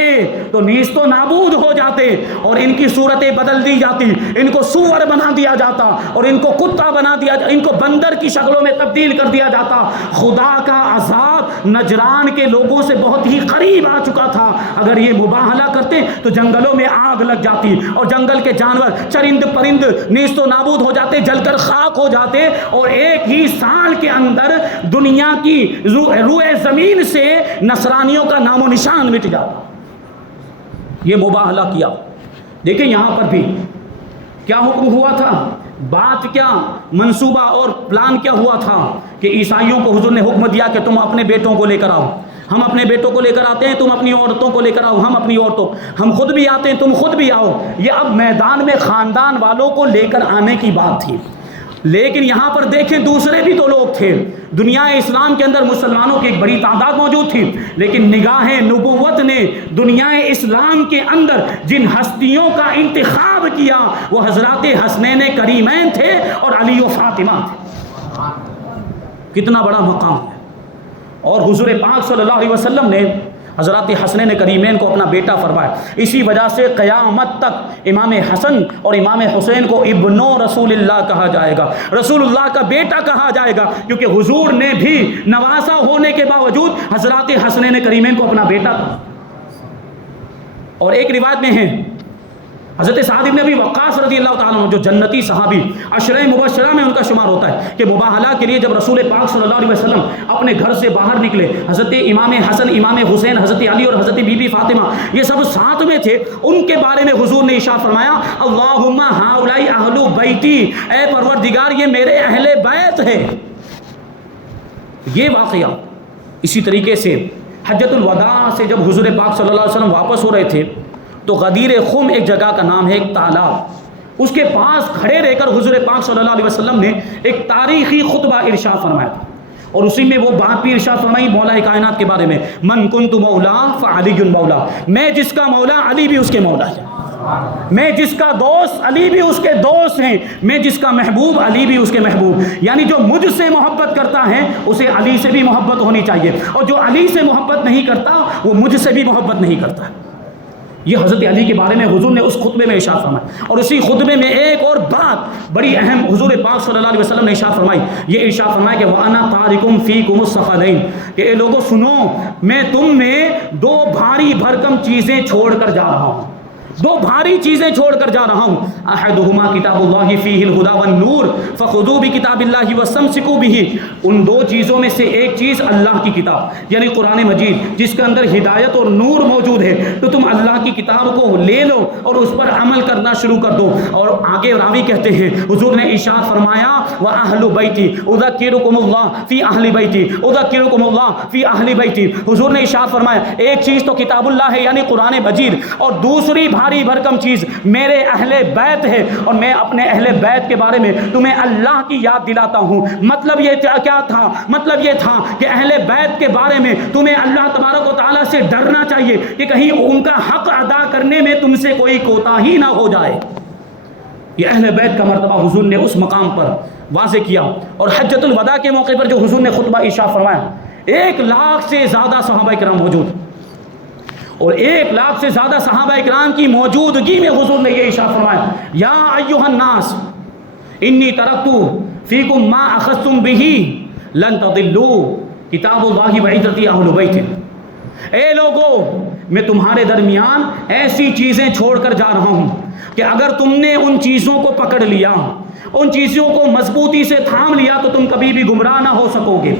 تو نیست و نابود ہو جاتے اور ان کی صورتیں بدل دی جاتی, ان کو سور بنا دیا جاتا اور ان کو کتا بنا دیا جاتا, ان کو بندر کی شکلوں میں تبدیل کر دیا جاتا. خدا کا عذاب نجران کے لوگوں سے بہت ہی قریب آ چکا تھا. اگر یہ مباہلہ کرتے تو جنگلوں میں آگ لگ جاتی اور جنگل کے جانور چرند پرند نیست و نابود ہو جاتے, جل کر خاک ہو جاتے اور ایک ہی سال کے اندر دنیا کی روئے زمین سے نصرانیوں کا نام و نشان مٹ جاتا. یہ مباہلہ کیا. دیکھیں یہاں پر بھی کیا حکم ہوا تھا, بات کیا منصوبہ اور پلان کیا ہوا تھا کہ عیسائیوں کو حضور نے حکم دیا کہ تم اپنے بیٹوں کو لے کر آؤ, ہم اپنے بیٹوں کو لے کر آتے ہیں, تم اپنی عورتوں کو لے کر آؤ, ہم اپنی عورتوں, ہم خود بھی آتے ہیں, تم خود بھی آؤ. یہ اب میدان میں خاندان والوں کو لے کر آنے کی بات تھی. لیکن یہاں پر دیکھیں دوسرے بھی تو لوگ تھے. دنیا اسلام کے اندر مسلمانوں کی ایک بڑی تعداد موجود تھی, لیکن نگاہ نبوت نے دنیا اسلام کے اندر جن ہستیوں کا انتخاب کیا وہ حضرات حسنین کریمین تھے اور علی و فاطمہ تھے. کتنا بڑا مقام ہے. اور حضور پاک صلی اللہ علیہ وسلم نے حضرات حسنین کریمین کو اپنا بیٹا فرمایا. اسی وجہ سے قیامت تک امام حسن اور امام حسین کو ابن رسول اللہ کہا جائے گا, رسول اللہ کا بیٹا کہا جائے گا, کیونکہ حضور نے بھی نواسا ہونے کے باوجود حضرات حسنین کریمین کو اپنا بیٹا کہا. اور ایک روایت میں ہے حضرت سعد بن ابی وقاص رضی اللہ تعالیٰ عنہ جو جنتی صحابی عشرہ مبشرہ میں ان کا شمار ہوتا ہے کہ مباہلہ کے لیے جب رسول پاک صلی اللہ علیہ وسلم اپنے گھر سے باہر نکلے، حضرت امام حسن، امام حسین، حضرت علی اور حضرت بی بی فاطمہ یہ سب ساتھ میں تھے، ان کے بارے میں حضور نے ارشاد فرمایا اللہم ہؤلاء اہل بیتی، اے پروردگار یہ میرے اہل بیت ہے۔ یہ واقعہ اسی طریقے سے حجۃ الوداع سے جب حضور پاک صلی اللہ علیہ وسلم واپس ہو رہے تھے تو غدیر خم ایک جگہ کا نام ہے، ایک تالاب، اس کے پاس کھڑے رہ کر حضور پاک صلی اللہ علیہ وسلم نے ایک تاریخی خطبہ ارشاد فرمایا تھا، اور اسی میں وہ بات بھی ارشاد فرمائی مولا کائنات کے بارے میں، من کنت مولا فعلی مولا، میں جس کا مولا علی بھی اس کے مولا ہے، میں جس کا دوست علی بھی اس کے دوست ہیں، میں جس کا محبوب علی بھی اس کے محبوب، یعنی جو مجھ سے محبت کرتا ہے اسے علی سے بھی محبت ہونی چاہیے، اور جو علی سے محبت نہیں کرتا وہ مجھ سے بھی محبت نہیں کرتا۔ یہ حضرت علی کے بارے میں حضور نے اس خطبے میں ارشاد فرمایا، اور اسی خطبے میں ایک اور بات بڑی اہم حضور پاک صلی اللہ علیہ وسلم نے ارشاد فرمائی، یہ ارشاد فرمایا کہ وَأَنَا تَارِكُمْ فِيكُمُ الثَّقَلَيْنِ، کہ اے لوگوں سنو، میں تم میں دو بھاری بھرکم چیزیں چھوڑ کر جا رہا ہوں، دو بھاری چیزیں چھوڑ کر جا رہا ہوں، احدہما کتاب اللہ فیہ الہدی والنور فخذوا بکتاب اللہ واستمسکوا بہ، ان دو چیزوں میں سے ایک چیز اللہ کی کتاب یعنی قرآن مجید جس کے اندر ہدایت اور نور موجود ہے، تو تم اللہ کی کتاب کو لے لو اور اس پر عمل کرنا شروع کر دو۔ اور آگے راوی کہتے ہیں حضور نے ارشاد فرمایا وَأَهْلُ بَيْتِي أُذَكِّرُكُمُ اللَّهَ فِي أَهْلِ بَيْتِي أُذَكِّرُكُمُ اللَّهَ فِي أَهْلِ بَيْتِي، حضور نے ارشاد فرمایا ایک چیز تو کتاب اللہ ہے یعنی قرآن مجید، اور دوسری بھاری بھرکم چیز میرے اہل بیت ہے، اور میں اپنے اہل بیت کے بارے میں تمہیں اللہ کی یاد دلاتا ہوں۔ مطلب یہ کیا تھا؟ مطلب یہ تھا کہ اہل بیت کے بارے میں تمہیں اللہ تبارک و تعالیٰ سے ڈرنا چاہیے کہ کہیں ان کا حق ادا کرنے میں تم سے کوئی کوتاہی نہ ہو جائے۔ یہ اہل بیت کا مرتبہ حضور نے اس مقام پر واضح کیا، اور حجۃ الوداع کے موقع پر جو حضور نے خطبہ ارشاد فرمایا 1,00,000 سے زیادہ صحابہ کرام موجود، اور 1,00,000 سے زیادہ صحابہ اکرام کی موجودگی میں حضور نے یہ ارشاد فرمایا یا ایھا الناس انی ترکت فیکم ما اخذتم بہ لن تضلوا کتاب اللہ وعترتی اہل بیت، اے لوگو میں تمہارے درمیان ایسی چیزیں چھوڑ کر جا رہا ہوں کہ اگر تم نے ان چیزوں کو پکڑ لیا، ان چیزوں کو مضبوطی سے تھام لیا تو تم کبھی بھی گمراہ نہ ہو سکو گے،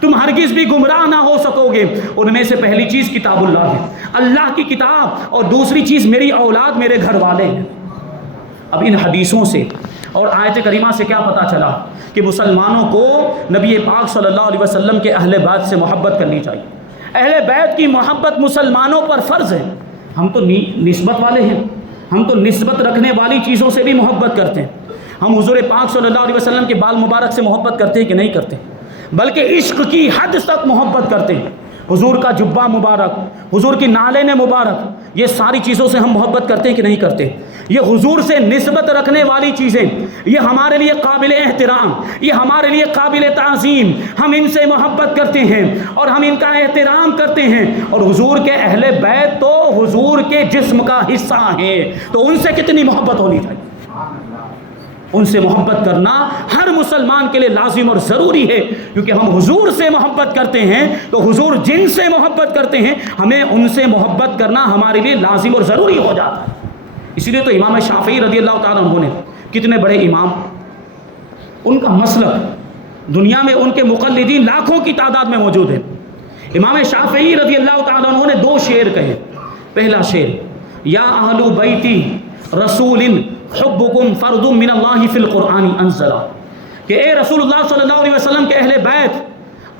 تم ہرگز بھی گمراہ نہ ہو سکو گے۔ ان میں سے پہلی چیز کتاب اللہ ہے، اللہ کی کتاب، اور دوسری چیز میری اولاد، میرے گھر والے ہیں۔ اب ان حدیثوں سے اور آیت کریمہ سے کیا پتہ چلا کہ مسلمانوں کو نبی پاک صلی اللہ علیہ وسلم کے اہل بیت سے محبت کرنی چاہیے۔ اہل بیت کی محبت مسلمانوں پر فرض ہے۔ ہم تو نسبت والے ہیں، ہم تو نسبت رکھنے والی چیزوں سے بھی محبت کرتے ہیں۔ ہم حضور پاک صلی اللہ علیہ وسلم کے بال مبارک سے محبت کرتے ہیں کہ نہیں کرتے؟ بلکہ عشق کی حد تک محبت کرتے ہیں۔ حضور کا جبہ مبارک، حضور کی نالین مبارک، یہ ساری چیزوں سے ہم محبت کرتے ہیں کہ نہیں کرتے؟ یہ حضور سے نسبت رکھنے والی چیزیں، یہ ہمارے لیے قابل احترام، یہ ہمارے لیے قابل تعظیم، ہم ان سے محبت کرتے ہیں اور ہم ان کا احترام کرتے ہیں۔ اور حضور کے اہل بیت تو حضور کے جسم کا حصہ ہیں، تو ان سے کتنی محبت ہونی چاہیے۔ ان سے محبت کرنا ہر مسلمان کے لیے لازم اور ضروری ہے، کیونکہ ہم حضور سے محبت کرتے ہیں تو حضور جن سے محبت کرتے ہیں ہمیں ان سے محبت کرنا ہمارے لیے لازم اور ضروری ہو جاتا ہے۔ اسی لیے تو امام شافعی رضی اللہ تعالیٰ عنہ نے، کتنے بڑے امام، ان کا مسلک دنیا میں ان کے مقلدین لاکھوں کی تعداد میں موجود ہیں۔ امام شافعی رضی اللہ تعالیٰ عنہ نے 2 شعر کہے۔ پہلا شعر یا اہل بیتی رسول حبکم فرض من اللہ فی القرآن انزلا، کہ اے رسول اللہ صلی اللہ علیہ وسلم کے اہل بیت،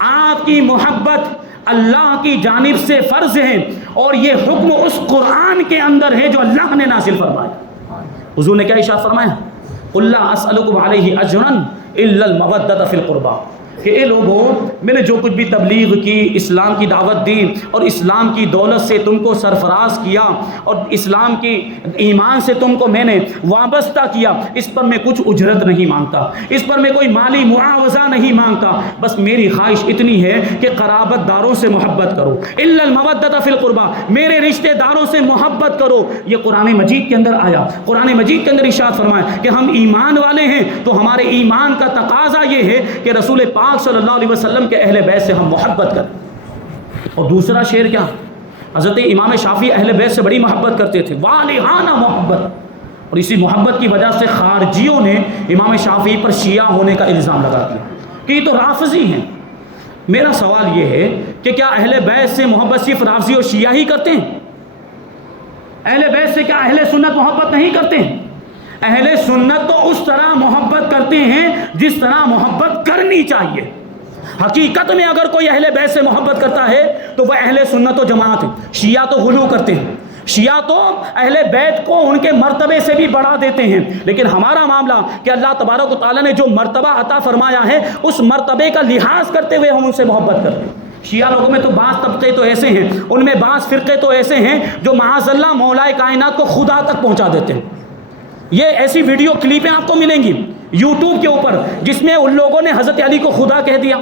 آپ کی محبت اللہ کی جانب سے فرض ہے، اور یہ حکم اس قرآن کے اندر ہے جو اللہ نے نازل فرمایا۔ حضور نے کیا ارشاد فرمایا؟ قل لا اسألکم علیہ اجرا الا المودۃ فی القربى، کہ اے لوگوں میں نے جو کچھ بھی تبلیغ کی، اسلام کی دعوت دی اور اسلام کی دولت سے تم کو سرفراز کیا اور اسلام کی ایمان سے تم کو میں نے وابستہ کیا، اس پر میں کچھ اجرت نہیں مانگتا، اس پر میں کوئی مالی معاوضہ نہیں مانگتا، بس میری خواہش اتنی ہے کہ قرابت داروں سے محبت کرو، الا المودۃ فی القربى، میرے رشتہ داروں سے محبت کرو۔ یہ قرآن مجید کے اندر آیا، قرآن مجید کے اندر ارشاد فرمایا کہ ہم ایمان والے ہیں تو ہمارے ایمان کا تقاضا یہ ہے کہ رسول پاک صلی اللہ علیہ وسلم کے اہل بیت سے ہم محبت کریں۔ اور دوسرا شعر کیا؟ حضرت امام شافعی اہل بیت سے بڑی محبت کرتے تھے، والہانہ محبت، اور اسی محبت کی وجہ سے خارجیوں نے امام شافعی پر شیعہ ہونے کا الزام لگا دیا کہ یہ تو رافضی ہیں۔ میرا سوال یہ ہے کہ کیا اہل بیت سے محبت صرف رافضی اور شیعہ ہی کرتے ہیں؟ اہل بیت سے کیا اہل سنت محبت نہیں کرتے ہیں؟ اہل سنت تو اس طرح محبت کرتے ہیں جس طرح محبت کرنی چاہیے۔ حقیقت میں اگر کوئی اہل بیت سے محبت کرتا ہے تو وہ اہل سنت و جماعت ہے۔ شیعہ تو غلو کرتے ہیں، شیعہ تو اہل بیت کو ان کے مرتبے سے بھی بڑھا دیتے ہیں، لیکن ہمارا معاملہ کہ اللہ تبارک و تعالیٰ نے جو مرتبہ عطا فرمایا ہے اس مرتبے کا لحاظ کرتے ہوئے ہم ان سے محبت کرتے ہیں۔ شیعہ لوگوں میں تو بعض طبقے تو ایسے ہیں، ان میں بعض فرقے تو ایسے ہیں جو معاذ اللہ مولا کائنات کو خدا تک پہنچا دیتے ہیں۔ یہ ایسی ویڈیو کلپیں آپ کو ملیں گی یوٹیوب کے اوپر جس میں ان لوگوں نے حضرت علی کو خدا کہہ دیا۔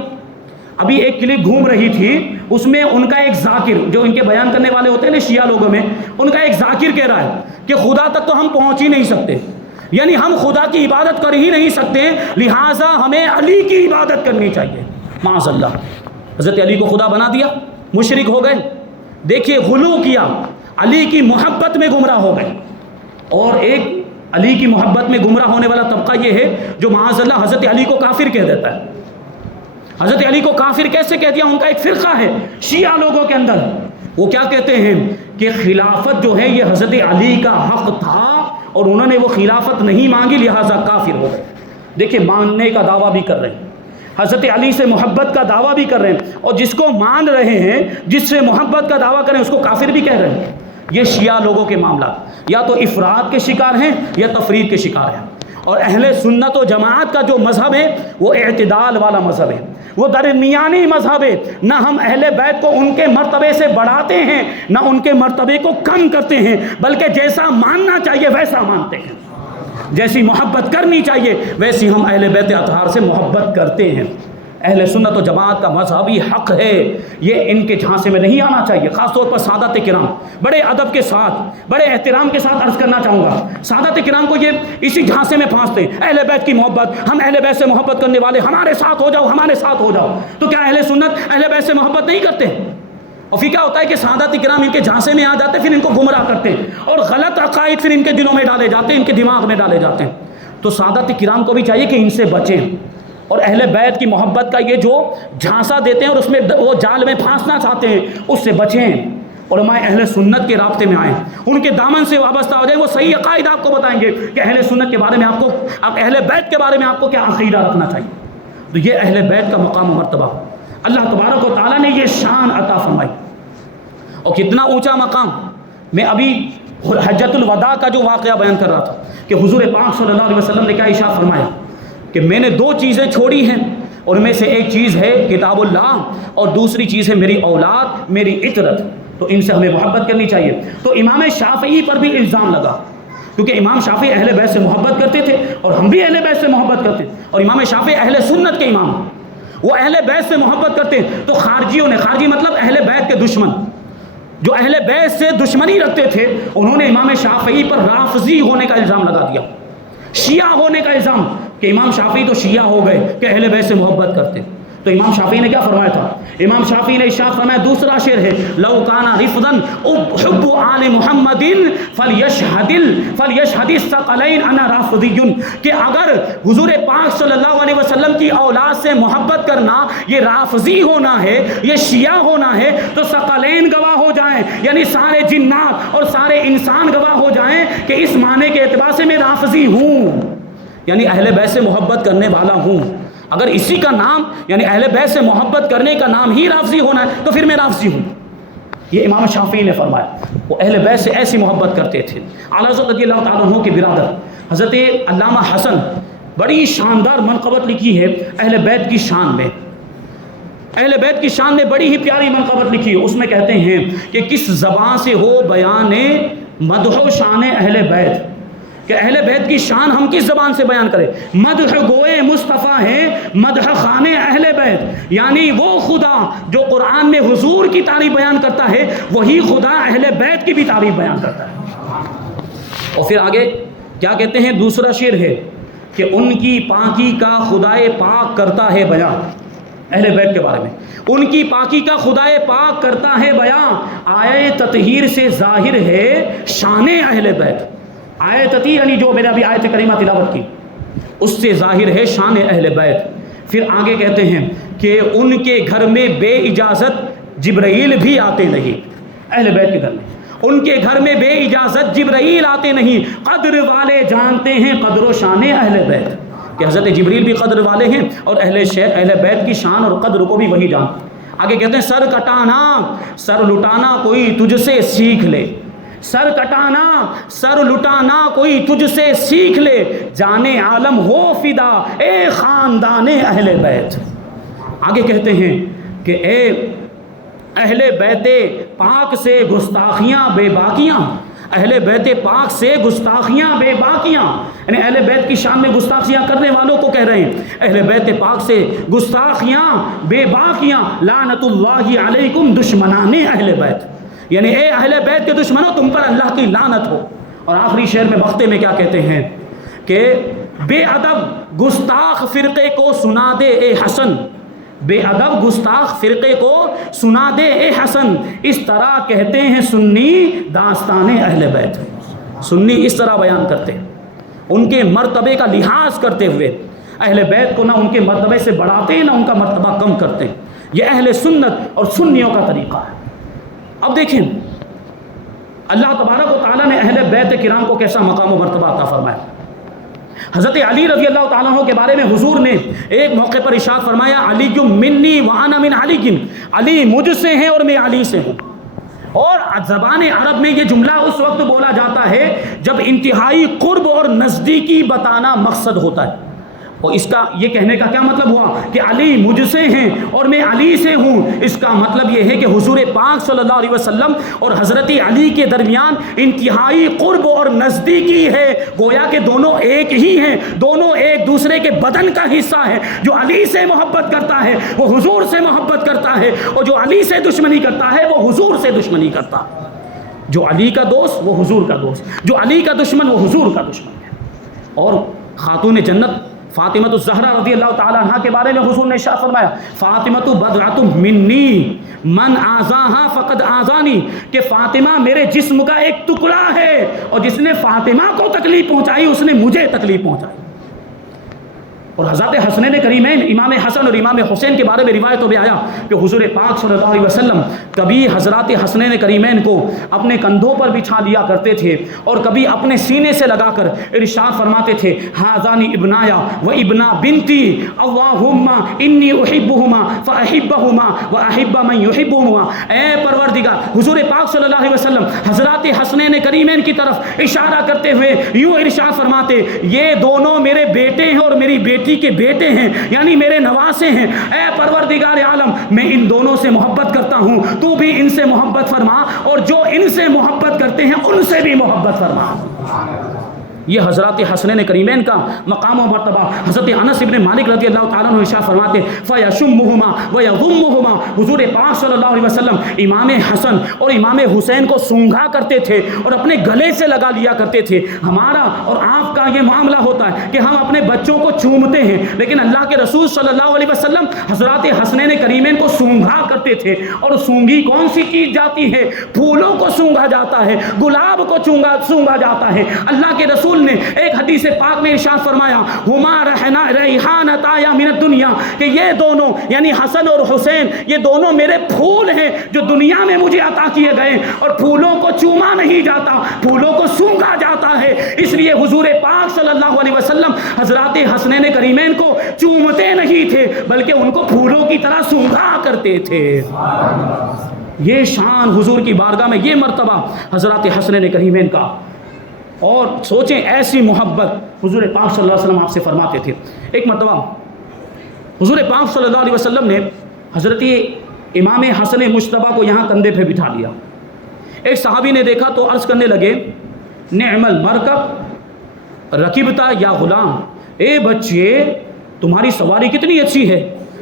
ابھی ایک کلپ گھوم رہی تھی، اس میں ان کا ایک ذاکر جو ان کے بیان کرنے والے ہوتے ہیں نا شیعہ لوگوں میں، ان کا ایک ذاکر کہہ رہا ہے کہ خدا تک تو ہم پہنچ ہی نہیں سکتے، یعنی ہم خدا کی عبادت کر ہی نہیں سکتے، لہٰذا ہمیں علی کی عبادت کرنی چاہیے۔ معاذ اللہ، حضرت علی کو خدا بنا دیا، مشرک ہو گئے۔ دیکھیے غلو کیا، علی کی محبت میں گمراہ ہو گئے۔ اور ایک علی کی محبت میں گمراہ ہونے والا طبقہ یہ ہے جو معاذ اللہ حضرت علی کو کافر کہہ دیتا ہے۔ حضرت علی کو کافر کیسے کہہ دیا؟ ان کا ایک فرقہ ہے شیعہ لوگوں کے اندر، وہ کیا کہتے ہیں کہ خلافت جو ہے یہ حضرت علی کا حق تھا اور انہوں نے وہ خلافت نہیں مانگی لہٰذا کافر ہو گئے۔ دیکھیں ماننے کا دعویٰ بھی کر رہے ہیں، حضرت علی سے محبت کا دعویٰ بھی کر رہے ہیں، اور جس کو مان رہے ہیں، جس سے محبت کا دعویٰ کریں اس کو کافر بھی کہہ رہے ہیں۔ یہ شیعہ لوگوں کے معاملات یا تو افراد کے شکار ہیں یا تفرید کے شکار ہیں۔ اور اہل سنت و جماعت کا جو مذہب ہے وہ اعتدال والا مذہب ہے، وہ درمیانی مذہب ہے۔ نہ ہم اہل بیت کو ان کے مرتبے سے بڑھاتے ہیں نہ ان کے مرتبے کو کم کرتے ہیں، بلکہ جیسا ماننا چاہیے ویسا مانتے ہیں، جیسی محبت کرنی چاہیے ویسی ہم اہل بیت اطہار سے محبت کرتے ہیں۔ اہل سنت و جماعت کا مذہبی حق ہے، یہ ان کے جھانسے میں نہیں آنا چاہیے۔ خاص طور پر سادات کرام، بڑے ادب کے ساتھ بڑے احترام کے ساتھ عرض کرنا چاہوں گا، سادات کرام کو یہ اسی جھانسے میں پھانستے ہیں، اہل بیت کی محبت، ہم اہل بیت سے محبت کرنے والے، ہمارے ساتھ ہو جاؤ، ہمارے ساتھ ہو جاؤ۔ تو کیا اہل سنت اہل بیت سے محبت نہیں کرتے؟ اور پھر کیا ہوتا ہے کہ سادات کرام ان کے جھانسے میں آ جاتے ہیں، پھر ان کو گمراہ کرتے ہیں اور غلط عقائد پھر ان کے دلوں میں ڈالے جاتے ہیں، ان کے دماغ میں ڈالے جاتے ہیں۔ تو سادات کرام کو بھی چاہیے کہ ان سے بچیں، اور اہل بیت کی محبت کا یہ جو جھانسا دیتے ہیں اور اس میں وہ جال میں پھانسنا چاہتے ہیں اس سے بچیں۔ علماء اہل سنت کے رابطے میں آئیں، ان کے دامن سے وابستہ ہو جائیں، وہ صحیح عقائد آپ کو بتائیں گے کہ اہل سنت کے بارے میں آپ اہل بیت کے بارے میں آپ کو کیا عقیدہ رکھنا چاہیے۔ تو یہ اہل بیت کا مقام و مرتبہ، اللہ تبارک و تعالیٰ نے یہ شان عطا فرمائی، اور کتنا اونچا مقام۔ میں ابھی حجۃ الوداع کا جو واقعہ بیان کر رہا تھا کہ حضور پاک صلی اللہ علیہ وسلم نے کیا ارشاد فرمایا کہ میں نے دو چیزیں چھوڑی ہیں، اور ان میں سے ایک چیز ہے کتاب اللہ اور دوسری چیز ہے میری اولاد، میری عطرت، تو ان سے ہمیں محبت کرنی چاہیے۔ تو امام شافعی پر بھی الزام لگا، کیونکہ امام شافعی اہل بیت سے محبت کرتے تھے اور ہم بھی اہل بیت سے محبت کرتے ہیں، اور امام شافعی اہل سنت کے امام ہیں، وہ اہل بیت سے محبت کرتے ہیں۔ تو خارجیوں نے، خارجی مطلب اہل بیت کے دشمن، جو اہل بیت سے دشمنی رکھتے تھے، انہوں نے امام شافعی پر رافضی ہونے کا الزام لگا دیا، شیعہ ہونے کا الزام، کہ امام شافعی تو شیعہ ہو گئے کہ اہل بیت سے محبت کرتے۔ تو امام شافعی نے کیا فرمایا تھا؟ امام شافعی نے ارشاد فرمایا، دوسرا شعر ہے، لو کان رفضا حب آل محمد فلیشہد الثقلین انا رافضی، کہ اگر حضور پاک صلی اللہ علیہ وسلم کی اولاد سے محبت کرنا یہ رافضی ہونا ہے، یہ شیعہ ہونا ہے، تو ثقلین گواہ ہو جائیں، یعنی سارے جنات اور سارے انسان گواہ ہو جائیں کہ اس معنی کے اعتبار سے میں رافضی ہوں، یعنی اہل بیت سے محبت کرنے والا ہوں۔ اگر اسی کا نام یعنی اہل بیت سے محبت کرنے کا نام ہی رافضی ہونا ہے تو پھر میں رافضی ہوں۔ یہ امام شافعی نے فرمایا، وہ اہل بیت سے ایسی محبت کرتے تھے۔ اعلیٰ حضرت رضی اللہ تعالیٰ عنہ کے برادر حضرت علامہ حسن بڑی شاندار منقبت لکھی ہے اہل بیت کی شان میں، اہل بیت کی شان میں بڑی ہی پیاری منقبت لکھی ہے۔ اس میں کہتے ہیں کہ کس زبان سے ہو بیان مدح و شان اہل بیت، کہ اہل بیت کی شان ہم کس زبان سے بیان کریں؟ مدح گوئے مصطفیٰ ہیں مدح خانے اہل بیت، یعنی وہ خدا جو قرآن میں حضور کی تعریف بیان کرتا ہے وہی خدا اہل بیت کی بھی تعریف بیان کرتا ہے۔ اور پھر آگے کیا کہتے ہیں؟ دوسرا شعر ہے کہ ان کی پاکی کا خدائے پاک کرتا ہے بیان، اہل بیت کے بارے میں ان کی پاکی کا خدائے پاک کرتا ہے بیان، آیے تطہیر سے ظاہر ہے شان اہل بیت، آیت تھی یعنی جو میں نے ابھی آیت کریمہ تلاوت کی اس سے ظاہر ہے شان اہل بیت۔ پھر آگے کہتے ہیں کہ ان کے گھر میں بے اجازت جبرائیل بھی آتے نہیں، اہل بیت کے گھر میں ان کے گھر میں بے اجازت جبرائیل آتے نہیں۔ قدر والے جانتے ہیں قدر و شان اہل بیت کہ حضرت جبریل بھی قدر والے ہیں اور اہل بیت کی شان اور قدر کو بھی وہی جانتے ہیں۔ آگے کہتے ہیں سر کٹانا سر لٹانا کوئی تجھ سے سیکھ لے، سر کٹانا سر لٹانا کوئی تجھ سے سیکھ لے، جانے عالم ہو فدا اے خاندان اہل بیت۔ آگے کہتے ہیں کہ اے اہل بیت پاک سے گستاخیاں بے باکیاں، اہل بیت پاک سے گستاخیاں بے باکیاں، یعنی اہل بیت کی شان میں گستاخیاں کرنے والوں کو کہہ رہے ہیں اہل بیت پاک سے گستاخیاں بے باکیاں، لعنت اللہ علیکم دشمنان اہل بیت، یعنی اے اہل بیت کے دشمنوں تم پر اللہ کی لعنت ہو۔ اور آخری شعر میں بختے میں کیا کہتے ہیں کہ بے ادب گستاخ فرقے کو سنا دے اے حسن، بے ادب گستاخ فرقے کو سنا دے اے حسن، اس طرح کہتے ہیں سنی داستان اہل بیت۔ سنی اس طرح بیان کرتے ہیں ان کے مرتبے کا لحاظ کرتے ہوئے، اہل بیت کو نہ ان کے مرتبے سے بڑھاتے ہیں نہ ان کا مرتبہ کم کرتے ہیں۔ یہ اہل سنت اور سنیوں کا طریقہ ہے۔ اب دیکھیں اللہ تبارک و تعالیٰ نے اہل بیت کرام کو کیسا مقام و مرتبہ عطا فرمایا۔ حضرت علی رضی اللہ تعالیٰ عنہ کے بارے میں حضور نے ایک موقع پر ارشاد فرمایا علی منی وانا من علی، علی مجھ سے ہیں اور میں علی سے ہوں۔ اور زبان عرب میں یہ جملہ اس وقت بولا جاتا ہے جب انتہائی قرب اور نزدیکی بتانا مقصد ہوتا ہے۔ اور اس کا یہ کہنے کا کیا مطلب ہوا کہ علی مجھ سے ہیں اور میں علی سے ہوں، اس کا مطلب یہ ہے کہ حضور پاک صلی اللہ علیہ وسلم اور حضرت علی کے درمیان انتہائی قرب اور نزدیکی ہے، گویا کہ دونوں ایک ہی ہیں، دونوں ایک دوسرے کے بدن کا حصہ ہے۔ جو علی سے محبت کرتا ہے وہ حضور سے محبت کرتا ہے، اور جو علی سے دشمنی کرتا ہے وہ حضور سے دشمنی کرتا ہے۔ جو علی کا دوست وہ حضور کا دوست، جو علی کا دشمن وہ حضور کا دشمن ہے۔ اور خاتون جنت فاطمہ الزہرا رضی اللہ تعالیٰ عنہ کے بارے میں حضور نے ارشاد فرمایا فاطمہ بضعۃ منی من آذاہا فقد آذانی، کہ فاطمہ میرے جسم کا ایک ٹکڑا ہے اور جس نے فاطمہ کو تکلیف پہنچائی اس نے مجھے تکلیف پہنچائی۔ اور حضرت حسنین کریمین امام حسن اور امام حسین کے بارے میں روایتوں میں آیا کہ حضور پاک صلی اللہ علیہ وسلم کبھی حضرات حسنین کریمین کو اپنے کندھوں پر بچھا لیا کرتے تھے اور کبھی اپنے سینے سے لگا کر ارشاد فرماتے تھے ہذان ابنایا و ابنا بنتی اللہم انی احبہما فاحبہما واحب من یحبہما، اے پروردگار، حضور پاک صلی اللہ علیہ وسلم حضرات حسنین کریمین کی طرف اشارہ کرتے ہوئے یوں ارشاد فرماتے یہ دونوں میرے بیٹے ہیں اور میری بیٹی کے بیٹے ہیں، یعنی میرے نواسے ہیں، اے پروردگار عالم میں ان دونوں سے محبت کرتا ہوں، تو بھی ان سے محبت فرما اور جو ان سے محبت کرتے ہیں ان سے بھی محبت فرما۔ یہ حضرات حسنین کریمین کا مقام و مرتبہ۔ حضرت انس ابن مالک رضی اللہ تعالیٰ عنہ ارشاد فرماتے فیشمہما ویضمہما، حضور پاک صلی اللہ علیہ وسلم امام حسن اور امام حسین کو سونگھا کرتے تھے اور اپنے گلے سے لگا لیا کرتے تھے۔ ہمارا اور آپ کا یہ معاملہ ہوتا ہے کہ ہم اپنے بچوں کو چومتے ہیں، لیکن اللہ کے رسول صلی اللہ علیہ وسلم حضرات حسنین کریمین کو سونگھا کرتے تھے۔ اور سونگھی کون سی چیز جاتی ہے؟ پھولوں کو سونگھا جاتا ہے، گلاب کو سونگھا جاتا ہے۔ اللہ کے رسول نے ایک حدیث پاک میں ارشاد فرمایا ہما ریحانتایا من الدنیا، کہ یہ دونوں یعنی حسن اور حسین یہ دونوں میرے پھول ہیں جو دنیا میں مجھے عطا کیے گئے، اور پھولوں کو چوما نہیں جاتا، پھولوں کو سونگھا جاتا ہے۔ اس لیے حضور پاک صلی اللہ علیہ وسلم حضرات حسنین کریمین کو چومتے نہیں تھے بلکہ ان کو پھولوں کی طرح سونگھا کرتے تھے۔ یہ شان حضور کی بارگاہ میں، یہ مرتبہ حضرات حسنین کریمین کا۔ اور سوچیں ایسی محبت حضور پاک صلی اللہ علیہ وسلم آپ سے فرماتے تھے۔ ایک مرتبہ حضور پاک صلی اللہ علیہ وسلم نے حضرت امام حسن مجتبیٰ کو یہاں کندھے پہ بٹھا لیا۔ ایک صحابی نے دیکھا تو عرض کرنے لگے نعم المرکب رکبتا یا غلام، اے بچے تمہاری سواری کتنی اچھی ہے،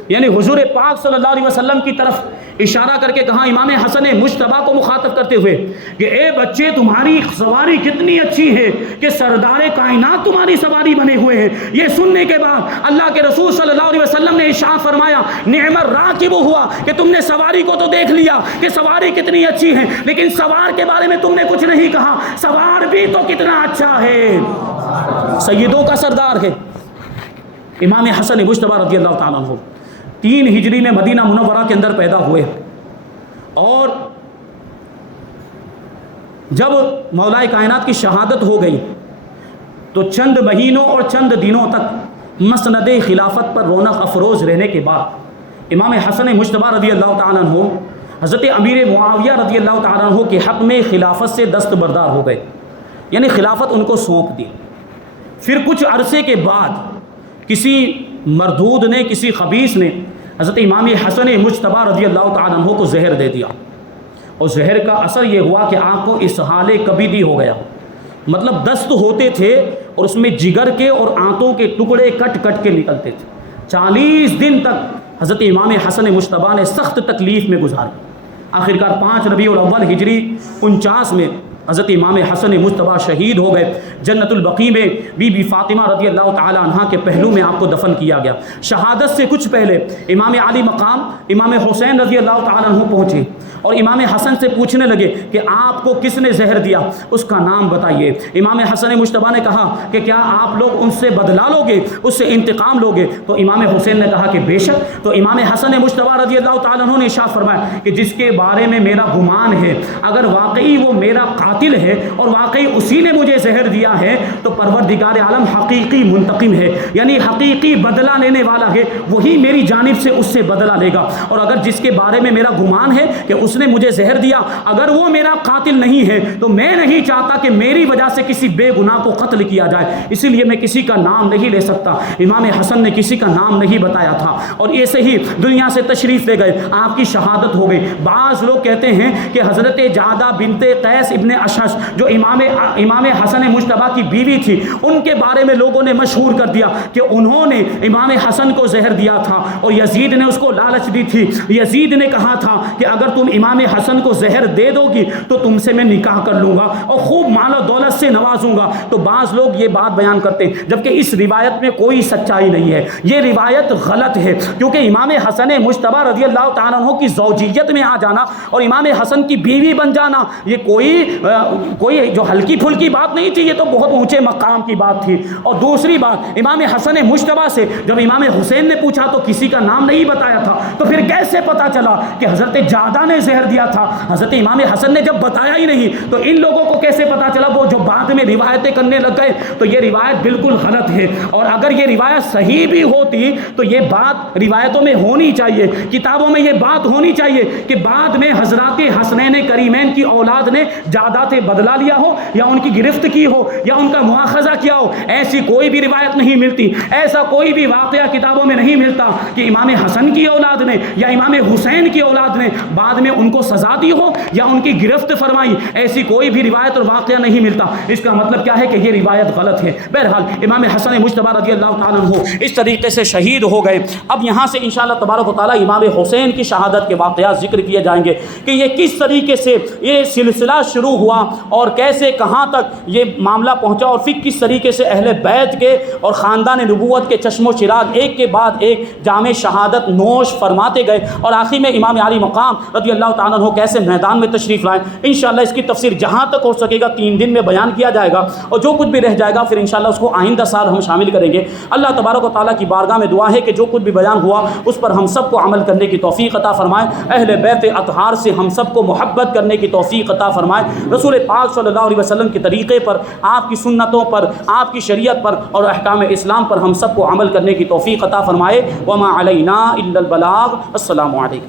یعنی حضور پاک صلی اللہ علیہ وسلم کی طرف اشارہ کر کے کہا امام حسن مجتبیٰ کو مخاطب کرتے ہوئے کہ اے بچے تمہاری سواری کتنی اچھی ہے کہ سردار کائنات تمہاری سواری بنے ہوئے ہیں۔ یہ سننے کے بعد اللہ کے رسول صلی اللہ علیہ وسلم نے ارشاد فرمایا نعم الراکب ہوا کہ تم نے سواری کو تو دیکھ لیا کہ سواری کتنی اچھی ہے، لیکن سوار کے بارے میں تم نے کچھ نہیں کہا، سوار بھی تو کتنا اچھا ہے، سیدوں کا سردار ہے۔ امام حسن مجتبیٰ رضی اللہ تعالیٰ عنہ 3 ہجری میں مدینہ منورہ کے اندر پیدا ہوئے، اور جب مولا کائنات کی شہادت ہو گئی تو چند مہینوں اور چند دنوں تک مسند خلافت پر رونق افروز رہنے کے بعد امام حسن مجتبیٰ رضی اللہ تعالیٰ عنہ حضرت امیر معاویہ رضی اللہ تعالیٰ عنہ کے حق میں خلافت سے دستبردار ہو گئے، یعنی خلافت ان کو سونپ دی۔ پھر کچھ عرصے کے بعد کسی مردود نے، کسی خبیث نے حضرت امام حسن مجتبیٰ رضی اللہ تعالیٰ عنہ کو زہر دے دیا، اور زہر کا اثر یہ ہوا کہ آپ کو اسہال کبدی ہو گیا، مطلب دست ہوتے تھے اور اس میں جگر کے اور آنتوں کے ٹکڑے کٹ کٹ کے نکلتے تھے۔ 40 دن تک حضرت امام حسن مجتبیٰ نے سخت تکلیف میں گزاری۔ آخرکار 5 ربیع الاول ہجری 49 میں حضرت امام حسن مجتبیٰ شہید ہو گئے۔ جنت البقیع میں بی بی فاطمہ رضی اللہ تعالی عنہا کے پہلو میں آپ کو دفن کیا گیا۔ شہادت سے کچھ پہلے امام علی مقام امام حسین رضی اللہ تعالی عنہ پہنچے اور امام حسن سے پوچھنے لگے کہ آپ کو کس نے زہر دیا، اس کا نام بتائیے۔ امام حسن مجتبیٰ نے کہا کہ کیا آپ لوگ ان سے بدلا لوگے، اس سے انتقام لوگے؟ تو امام حسین نے کہا کہ بے شک۔ تو امام حسن مجتبیٰ رضی اللہ تعالیٰ عنہ نے ارشاد فرمایا کہ جس کے بارے میں میرا گمان ہے اگر واقعی وہ میرا قاتل ہے اور واقعی اسی نے مجھے زہر دیا ہے تو پروردگار عالم حقیقی منتقم ہے، یعنی حقیقی بدلہ لینے والا ہے، وہی میری جانب سے اس سے بدلہ لے گا۔ اور اگر جس کے بارے میں میرا گمان ہے کہ اس نے مجھے زہر دیا اگر وہ میرا قاتل نہیں ہے تو میں نہیں چاہتا کہ میری وجہ سے کسی بے گناہ کو قتل کیا جائے، اسی لیے میں کسی کا نام نہیں لے سکتا۔ امام حسن نے کسی کا نام نہیں بتایا تھا اور ایسے ہی دنیا سے تشریف لے گئے، آپ کی شہادت ہو گئی۔ بعض لوگ کہتے ہیں کہ حضرت جعدہ بنت قیس ابن اشعث جو امام حسن مجتبیٰ کی بیوی تھی، ان کے بارے میں لوگوں نے مشہور کر دیا کہ انہوں نے امام حسن کو زہر دیا تھا اور یزید نے اس کو لالچ دی تھی۔ یزید نے کہا تھا کہ اگر تم امام حسن کو زہر دے دو گی تو تم سے میں نکاح کر لوں گا اور خوب مال و دولت سے نوازوں گا۔ تو بعض لوگ یہ بات بیان کرتے ہیں، جبکہ اس روایت میں کوئی سچائی نہیں ہے، یہ روایت غلط ہے، کیونکہ امام حسن مجتبیٰ رضی اللہ تعالیٰ عنہ کی زوجیت میں آ جانا اور امام حسن کی بیوی بن جانا یہ کوئی جو ہلکی پھلکی بات نہیں تھی، یہ تو بہت اونچے مقام کی بات تھی۔ اور دوسری بات، امام حسن مجتبیٰ سے جب امام حسین نے پوچھا تو کسی کا نام نہیں بتایا تھا، تو پھر کیسے پتا چلا کہ حضرت جعدہ نے زہر دیا تھا؟ حضرت امام حسن نے جب بتایا ہی نہیں تو ان لوگوں کو کیسے پتا چلا؟ وہ جو بعد میں روایتیں کرنے لگ گئے، تو یہ روایت بالکل غلط ہے۔ اور اگر یہ روایت صحیح بھی ہوتی تو یہ بات روایتوں میں ہونی چاہیے، کتابوں میں یہ بات ہونی چاہیے کہ بعد میں حضرات حسنین کریمین کی اولاد نے جعدہ سے بدلہ لیا ہو یا ان کی گرفت کی ہو یا ان کا مواخذہ کیا ہو۔ ایسی کوئی بھی روایت نہیں ملتی، ایسا کوئی بھی واقعہ کتابوں میں نہیں ملتا کہ امام حسن کی اولاد نے یا امام حسین کی اولاد نے بعد میں ان کو سزا دی ہو یا ان کی گرفت فرمائی، ایسی کوئی بھی روایت اور واقعہ نہیں ملتا۔ اس کا مطلب کیا ہے کہ یہ روایت غلط ہے۔ بہرحال امام حسن مجتبیٰ رضی اللہ تعالیٰ عنہ اس طریقے سے شہید ہو گئے۔ اب یہاں سے انشاءاللہ تبارک و تعالیٰ امام حسین کی شہادت کے واقعات ذکر کیے جائیں گے کہ یہ کس طریقے سے یہ سلسلہ شروع ہوا اور کیسے کہاں تک یہ معاملہ پہنچا، اور پھر کس طریقے سے اہل بیت کے اور خاندان نبوت کے چشم و چراغ ایک کے بعد ایک جام شہادت نوش فرماتے گئے، اور آخر میں امام علی مقام رضی اللہ تعالیٰ عنہ کیسے میدان میں تشریف لائیں۔ انشاءاللہ اس کی تفسیر جہاں تک ہو سکے گا 3 دن میں بیان کیا جائے گا، اور جو کچھ بھی رہ جائے گا پھر انشاءاللہ اس کو آئندہ سال ہم شامل کریں گے۔ اللہ تبارک و تعالیٰ کی بارگاہ میں دعا ہے کہ جو کچھ بھی بیان ہوا اس پر ہم سب کو عمل کرنے کی توفیق عطا فرمائے، اہل بیت اطہار سے ہم سب کو محبت کرنے کی توفیق عطا فرمائے، رسول پاک صلی اللہ علیہ وسلم کے طریقے پر، آپ کی سنتوں پر، آپ کی شریعت پر اور احکام اسلام پر ہم سب کو عمل کرنے کی توفیق عطا فرمائے۔ وما علینا الا البلاغ۔ السلام علیکم۔